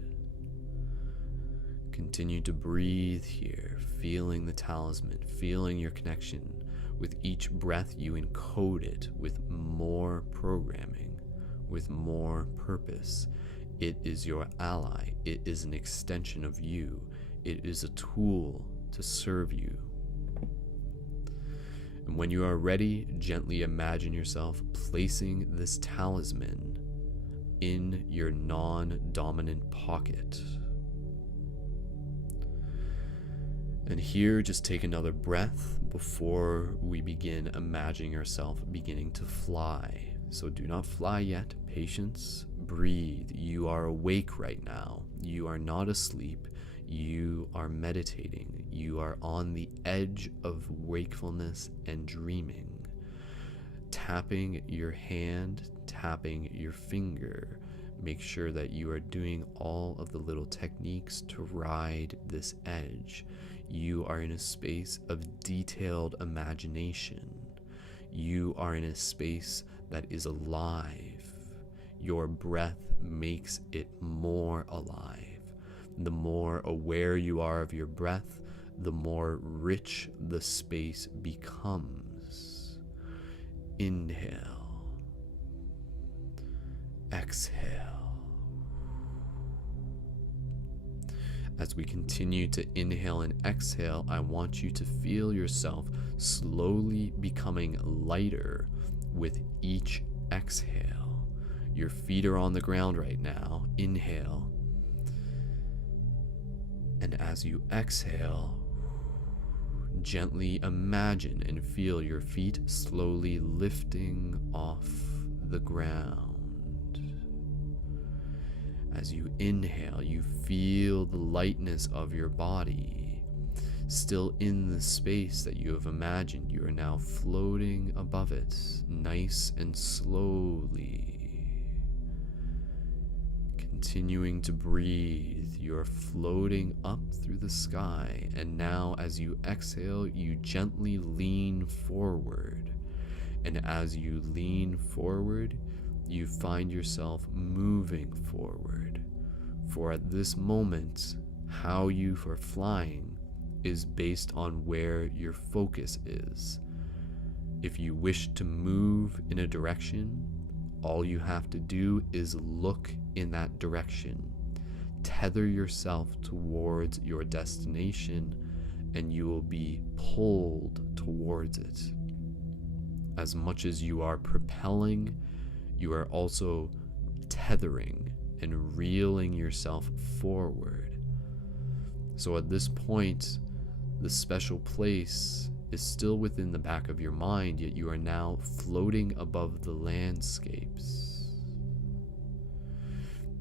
Continue to breathe here, feeling the talisman, feeling your connection. With each breath, you encode it with more programming, with more purpose. It is your ally. It is an extension of you. It is a tool to serve you. And when you are ready, gently imagine yourself placing this talisman in your non-dominant pocket. And here, just take another breath before we begin imagining yourself beginning to fly. So do not fly yet. Patience. Breathe. You are awake right now. You are not asleep. You are meditating. You are on the edge of wakefulness and dreaming. Tapping your hand, tapping your finger. Make sure that you are doing all of the little techniques to ride this edge. You are in a space of detailed imagination. You are in a space that is alive. Your breath makes it more alive. The more aware you are of your breath, the more rich the space becomes. Inhale. Exhale. As we continue to inhale and exhale, I want you to feel yourself slowly becoming lighter with each exhale. Your feet are on the ground right now. Inhale. And as you exhale, gently imagine and feel your feet slowly lifting off the ground. As you inhale, you feel the lightness of your body. Still in the space that you have imagined, you are now floating above it, nice and slowly. Continuing to breathe, you're floating up through the sky, and now as you exhale, you gently lean forward. And as you lean forward, you find yourself moving forward. For at this moment, how you are flying is based on where your focus is. If you wish to move in a direction, all you have to do is look in that direction. Tether yourself towards your destination, and you will be pulled towards it. As much as you are propelling, you are also tethering and reeling yourself forward. So at this point, the special place is still within the back of your mind, yet you are now floating above the landscapes.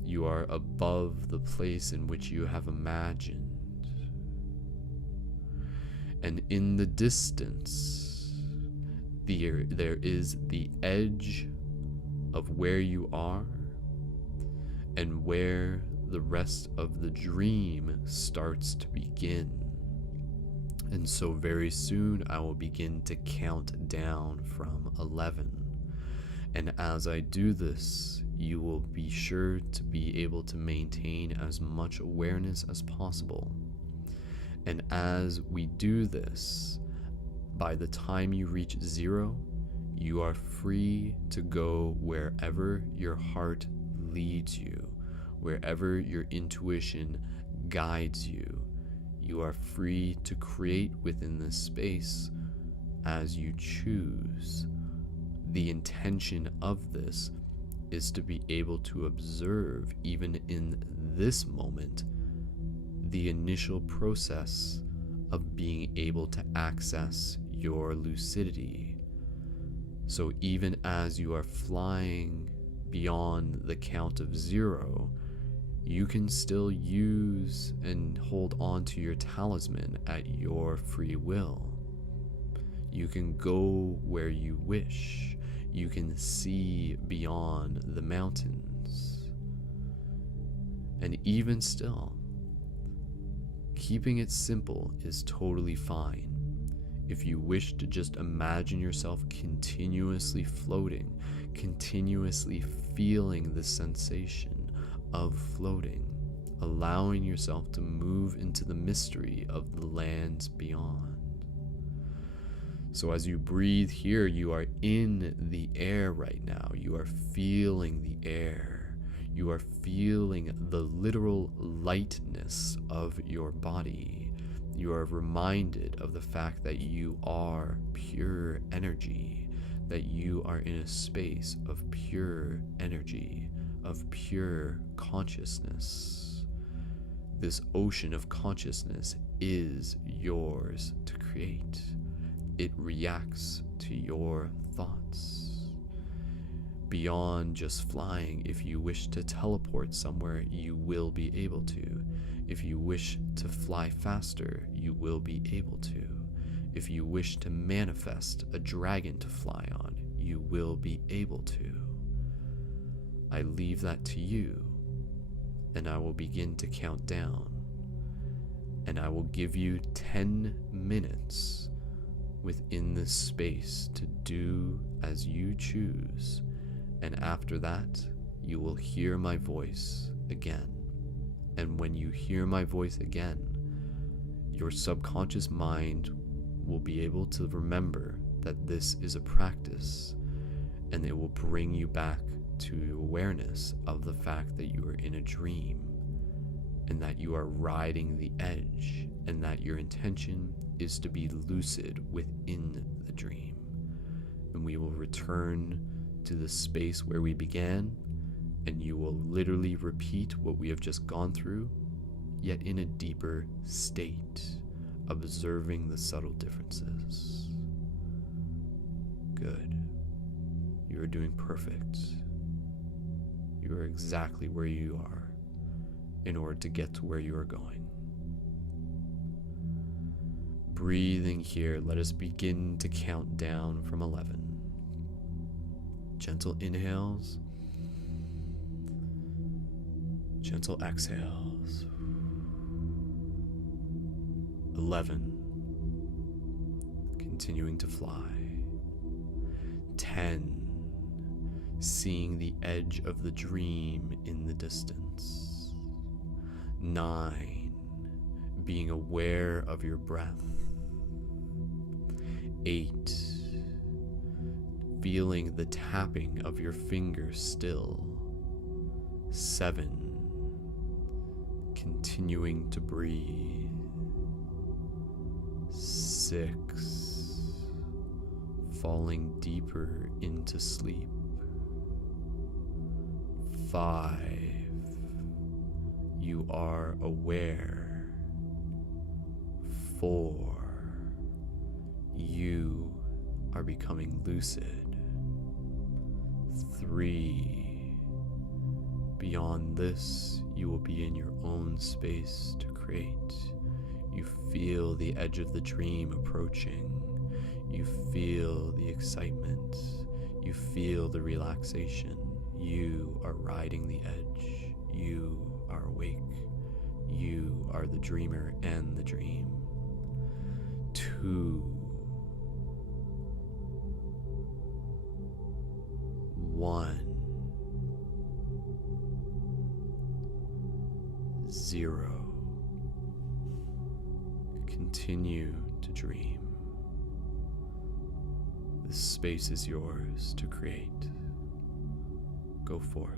You are above the place in which you have imagined. And in the distance, there is the edge of where you are and where the rest of the dream starts to begin. And so very soon I will begin to count down from 11. And as I do this, you will be sure to be able to maintain as much awareness as possible. And as we do this, by the time you reach 0, you are free to go wherever your heart leads you, wherever your intuition guides you. You are free to create within this space as you choose. The intention of this is to be able to observe, even in this moment, the initial process of being able to access your lucidity. So even as you are flying beyond the count of 0, You can still use and hold on to your talisman at your free will. You can go where you wish. You can see beyond the mountains. And even still, keeping it simple is totally fine. If you wish to just imagine yourself continuously floating, continuously feeling the sensation of floating, allowing yourself to move into the mystery of the lands beyond. So as you breathe here, you are in the air right now. You are feeling the air. You are feeling the literal lightness of your body. You are reminded of the fact that you are pure energy, that you are in a space of pure energy, of pure consciousness. This ocean of consciousness is yours to create. It reacts to your thoughts. Beyond just flying, if you wish to teleport somewhere, you will be able to. If you wish to fly faster, you will be able to. If you wish to manifest a dragon to fly on, you will be able to. I leave that to you, and I will begin to count down. And I will give you 10 minutes within this space to do as you choose. And after that, you will hear my voice again. And when you hear my voice again, your subconscious mind will be able to remember that this is a practice, and it will bring you back to awareness of the fact that you are in a dream, and that you are riding the edge, and that your intention is to be lucid within the dream. And we will return to the space where we began, and you will literally repeat what we have just gone through, yet in a deeper state, observing the subtle differences. Good. You are doing perfect. You are exactly where you are in order to get to where you are going. Breathing here, let us begin to count down from 11. Gentle inhales, gentle exhales. 11. Continuing to fly. 10. Seeing the edge of the dream in the distance. 9. Being aware of your breath. 8. Feeling the tapping of your fingers still. 7. Continuing to breathe. 6. Falling deeper into sleep. 5. You are aware. 4. You are becoming lucid. 3. Beyond this, you will be in your own space to create. You feel the edge of the dream approaching. You feel the excitement. You feel the relaxation. You are riding the edge. You are awake. You are the dreamer and the dream. 2. 1. 0. Continue to dream. This space is yours to create. Go forth.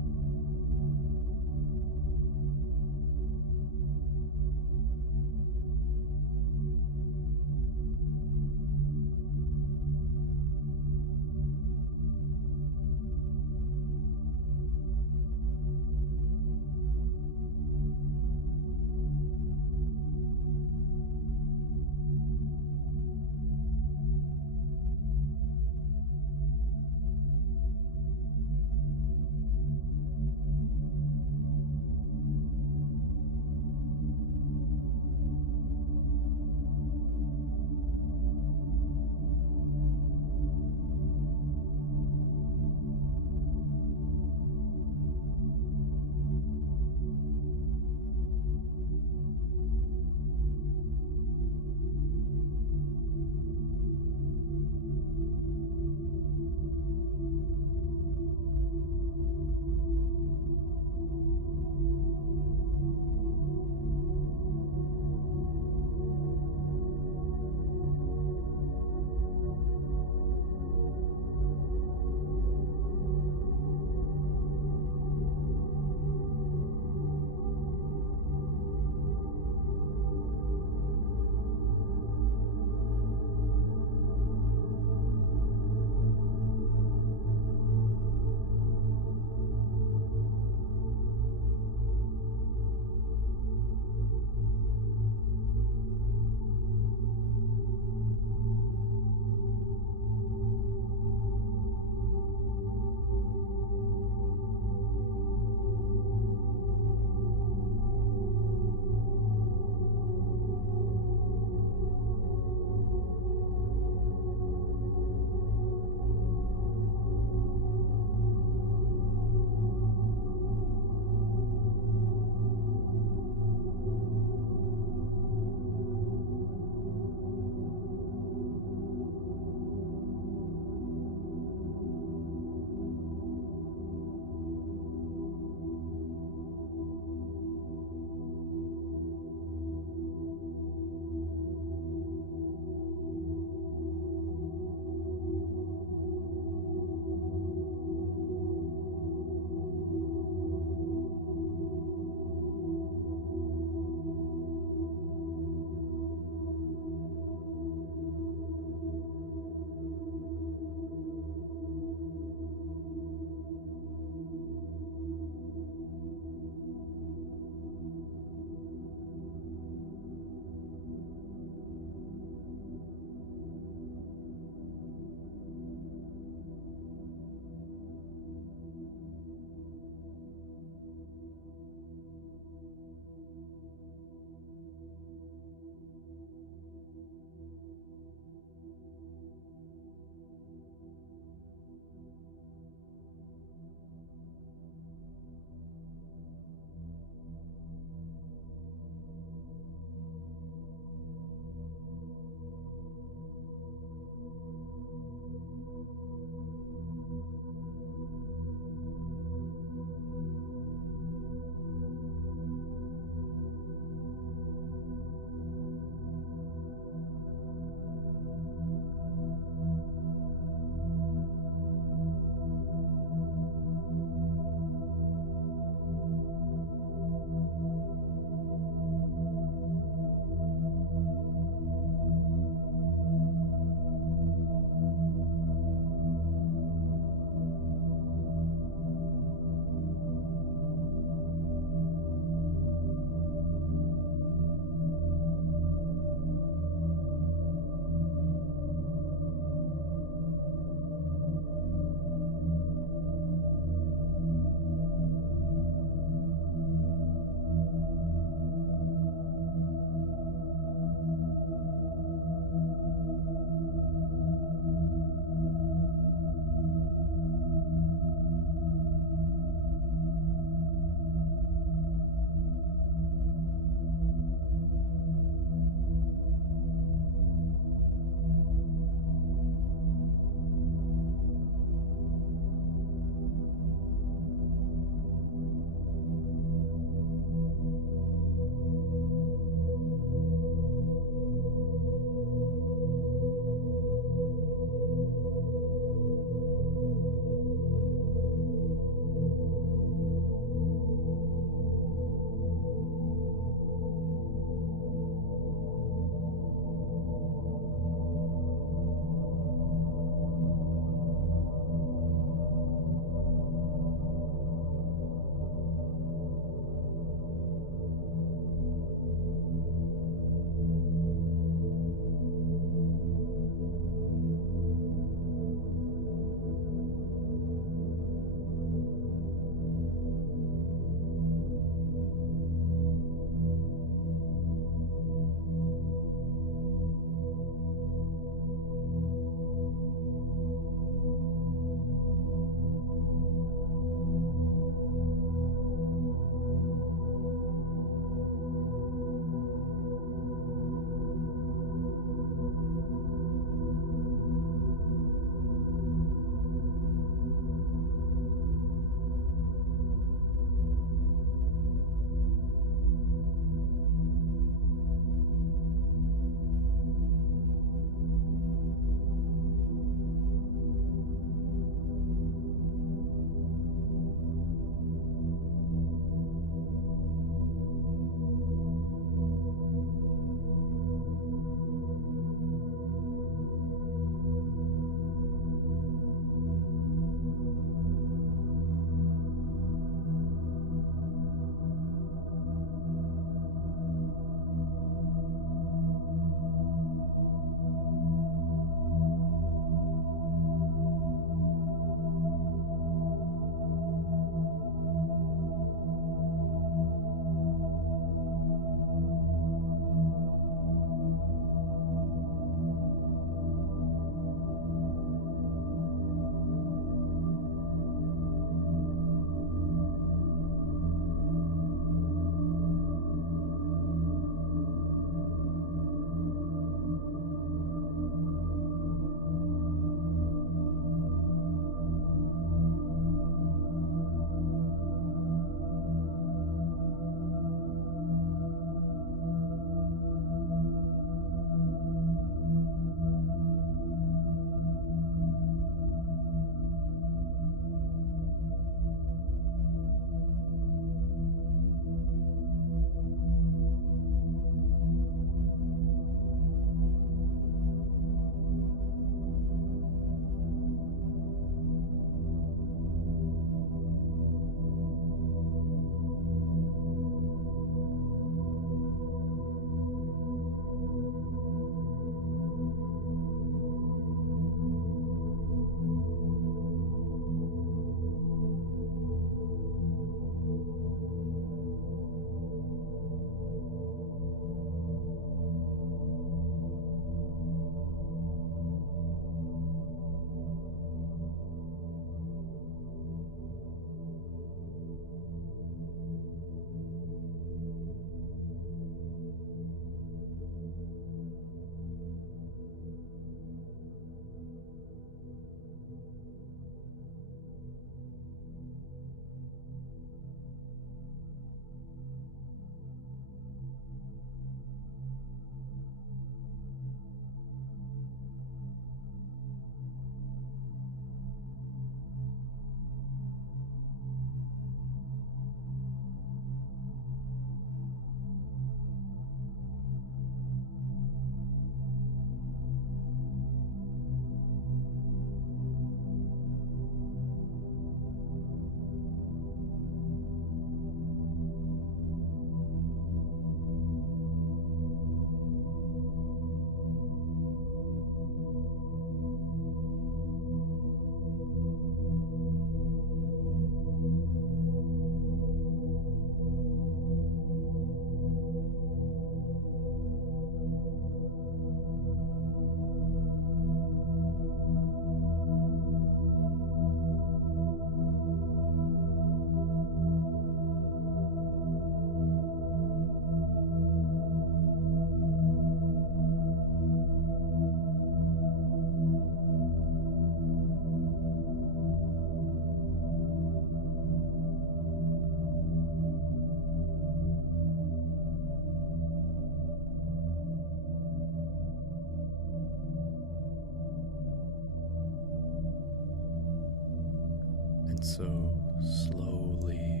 And so slowly,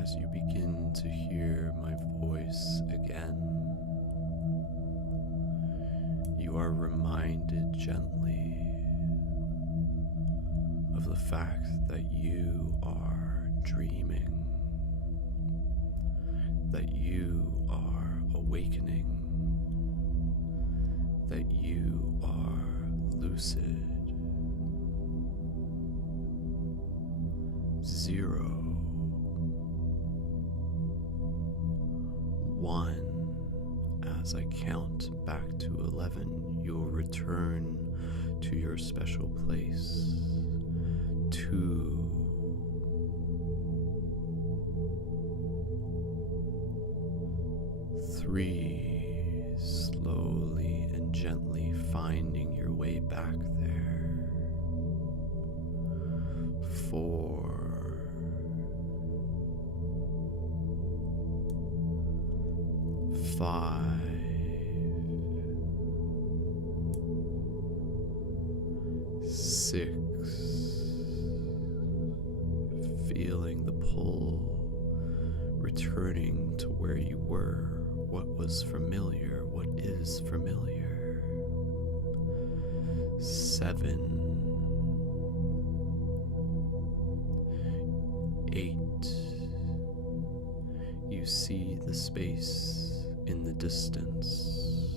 as you begin to hear my voice again, you are reminded gently of the fact that you are dreaming, that you are awakening, that you are lucid. 0, 1. As I count back to 11, you'll return to your special place. 2, 3, slowly and gently finding your way back there. 4, 5, 6, feeling the pull, returning to where you were, what was familiar, what is familiar. 7, 8, you see the space in the distance.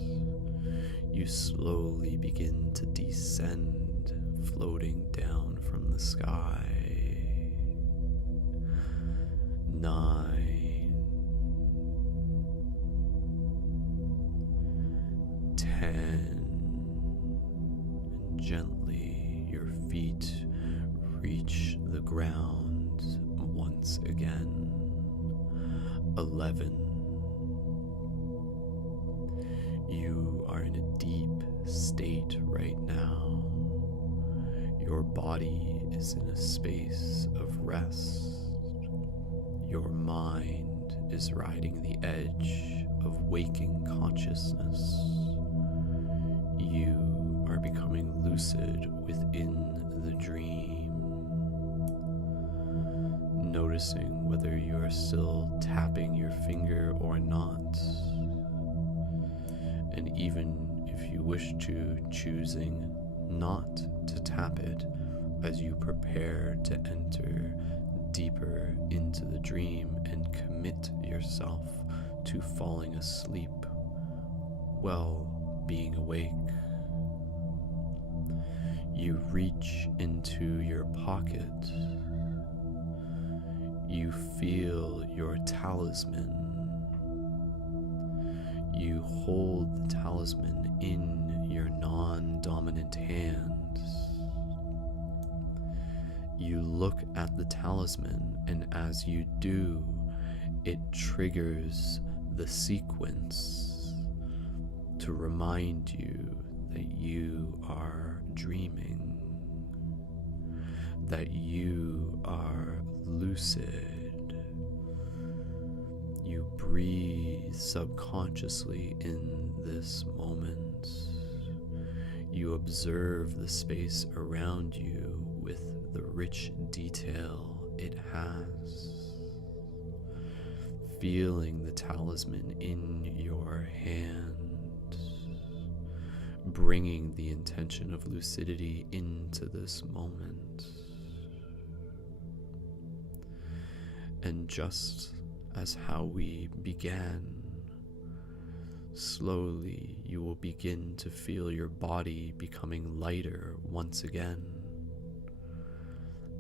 You slowly begin to descend, floating down from the sky. 9, 10, and gently your feet reach the ground once again. 11, you are in a deep state right now. Your body is in a space of rest. Your mind is riding the edge of waking consciousness. You are becoming lucid within the dream. Noticing whether you are still tapping your finger or not. And even if you wish to, choosing not to tap it as you prepare to enter deeper into the dream and commit yourself to falling asleep while being awake. You reach into your pocket. You feel your talisman. You hold the talisman in your non-dominant hand. You look at the talisman, and as you do, it triggers the sequence to remind you that you are dreaming, that you are lucid. You breathe subconsciously in this moment. You observe the space around you with the rich detail it has. Feeling the talisman in your hand, bringing the intention of lucidity into this moment. And just as how we began, slowly you will begin to feel your body becoming lighter once again.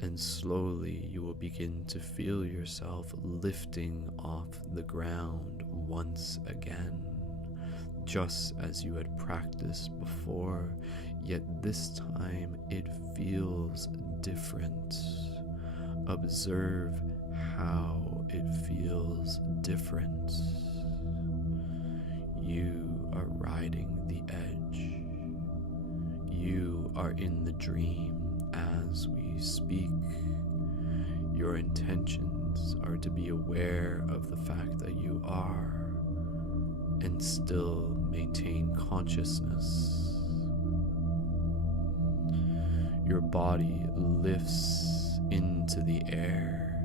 And slowly you will begin to feel yourself lifting off the ground once again, just as you had practiced before, yet this time it feels different. Observe how it feels different. You are riding the edge. You are in the dream as we speak. Your intentions are to be aware of the fact that you are and still maintain consciousness. Your body lifts into the air.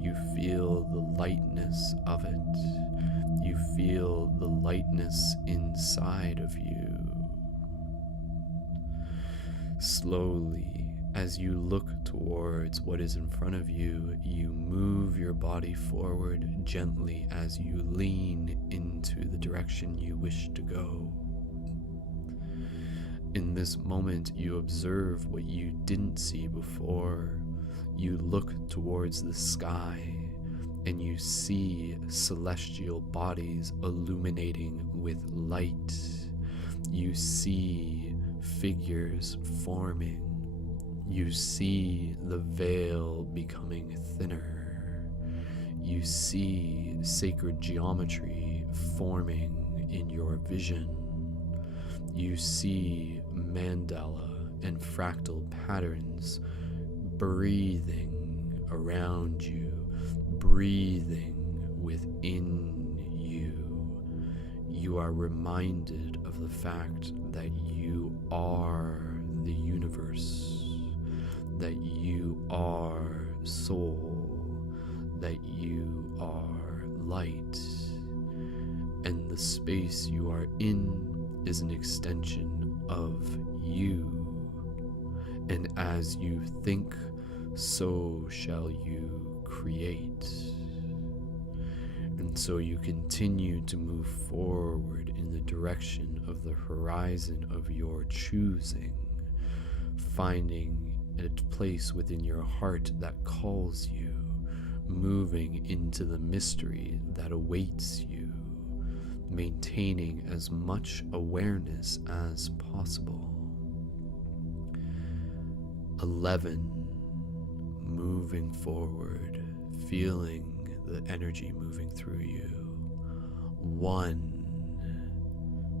You feel the lightness of it. You feel the lightness inside of you. Slowly, as you look towards what is in front of you, you move your body forward gently as you lean into the direction you wish to go. In this moment, you observe what you didn't see before. You look towards the sky and you see celestial bodies illuminating with light. You see figures forming. You see the veil becoming thinner. You see sacred geometry forming in your vision. You see mandala and fractal patterns breathing around you, breathing within you. You are reminded of the fact that you are the universe, that you are soul, that you are light, and the space you are in is an extension of you. And as you think, so shall you create. And so you continue to move forward in the direction of the horizon of your choosing, finding a place within your heart that calls you, moving into the mystery that awaits you, maintaining as much awareness as possible. 11. Moving forward, feeling the energy moving through you. 1.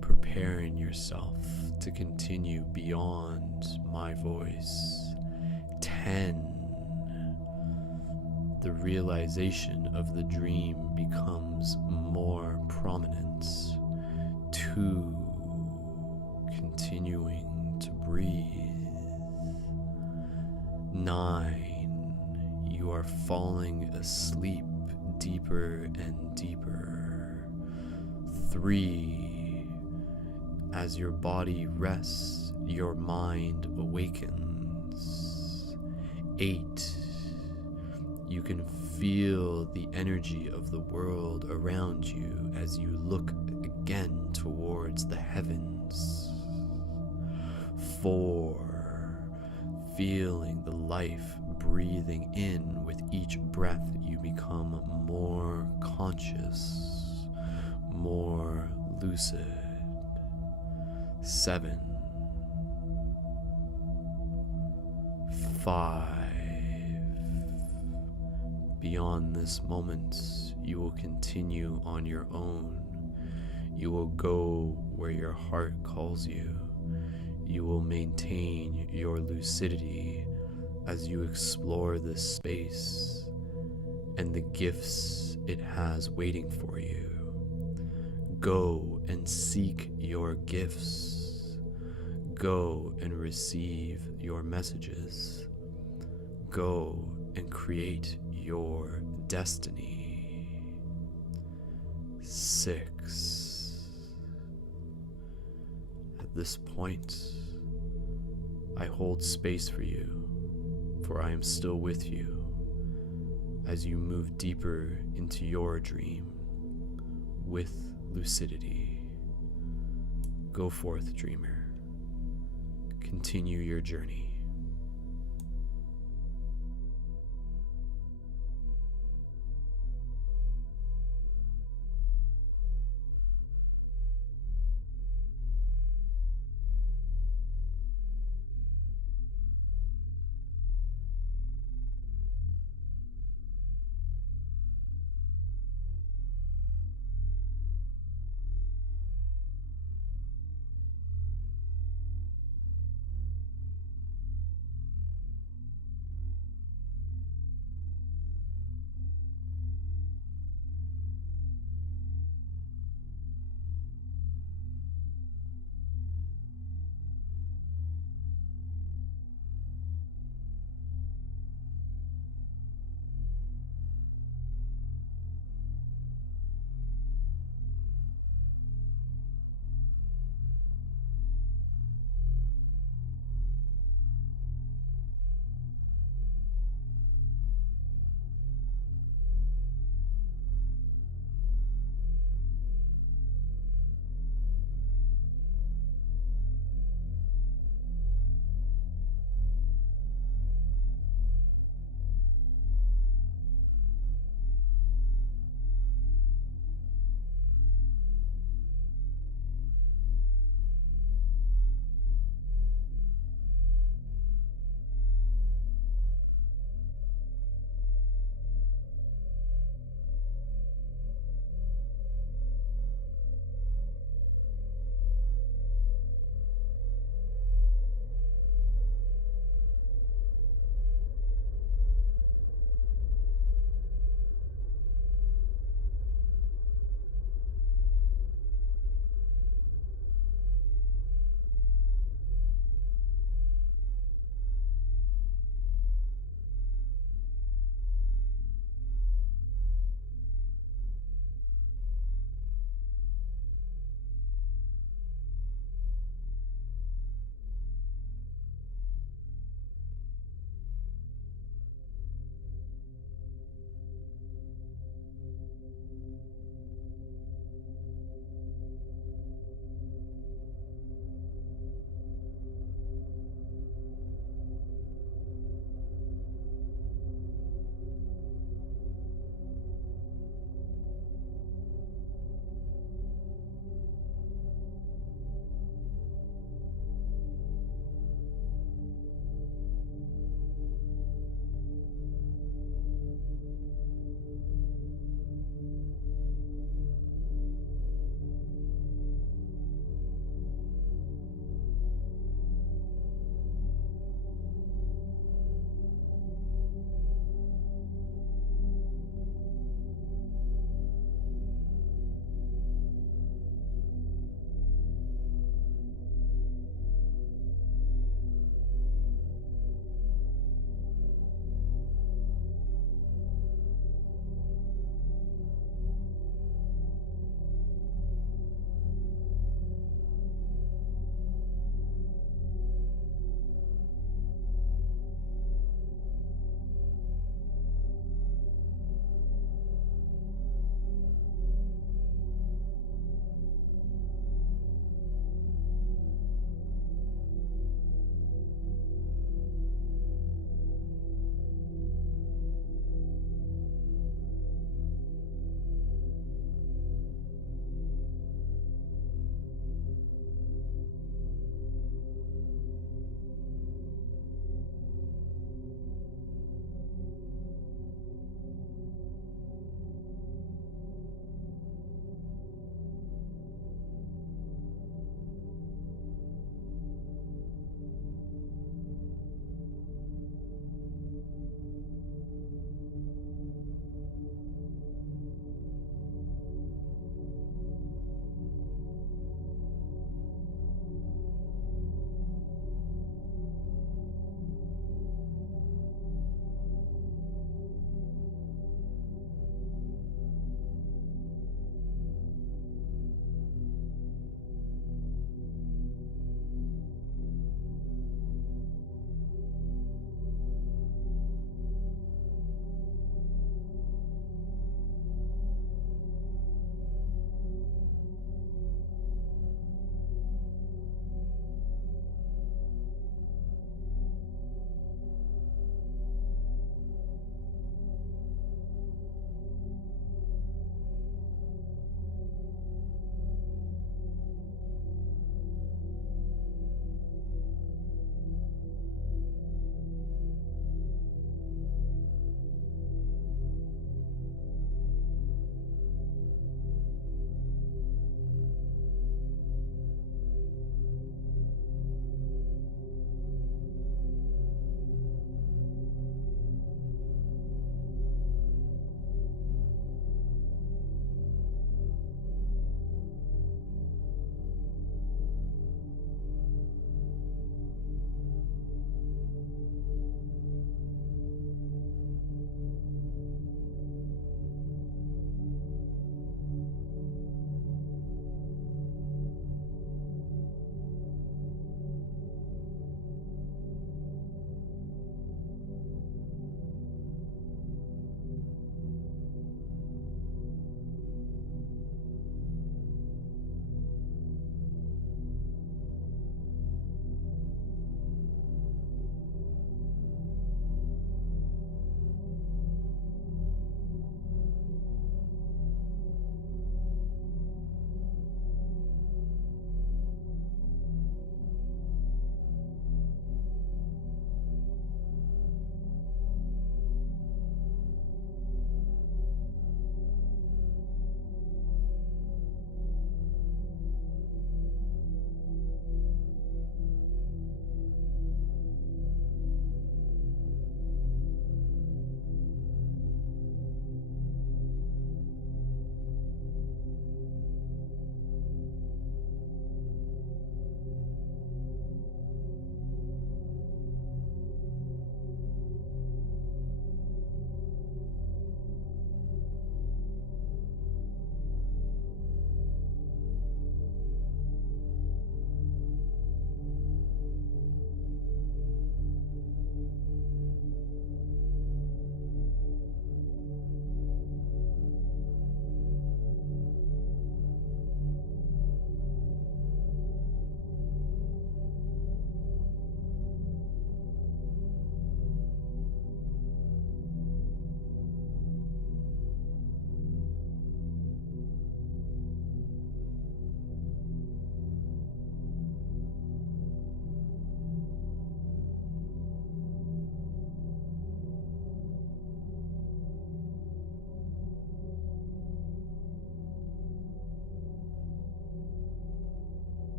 Preparing yourself to continue beyond my voice. 10. The realization of the dream becomes more prominent. 2. Continuing to breathe. 9. You are falling asleep deeper and deeper. 3. As your body rests, your mind awakens. 8. You can feel the energy of the world around you as you look again towards the heavens. 4. Feeling the life breathing in with each breath, you become more conscious, more lucid. 7. 5. Beyond this moment, you will continue on your own. You will go where your heart calls you. You will maintain your lucidity as you explore this space and the gifts it has waiting for you. Go and seek your gifts. Go and receive your messages. Go and create your destiny. 6. At this point, I hold space for you, for I am still with you as you move deeper into your dream with lucidity. Go forth, dreamer. Continue your journey.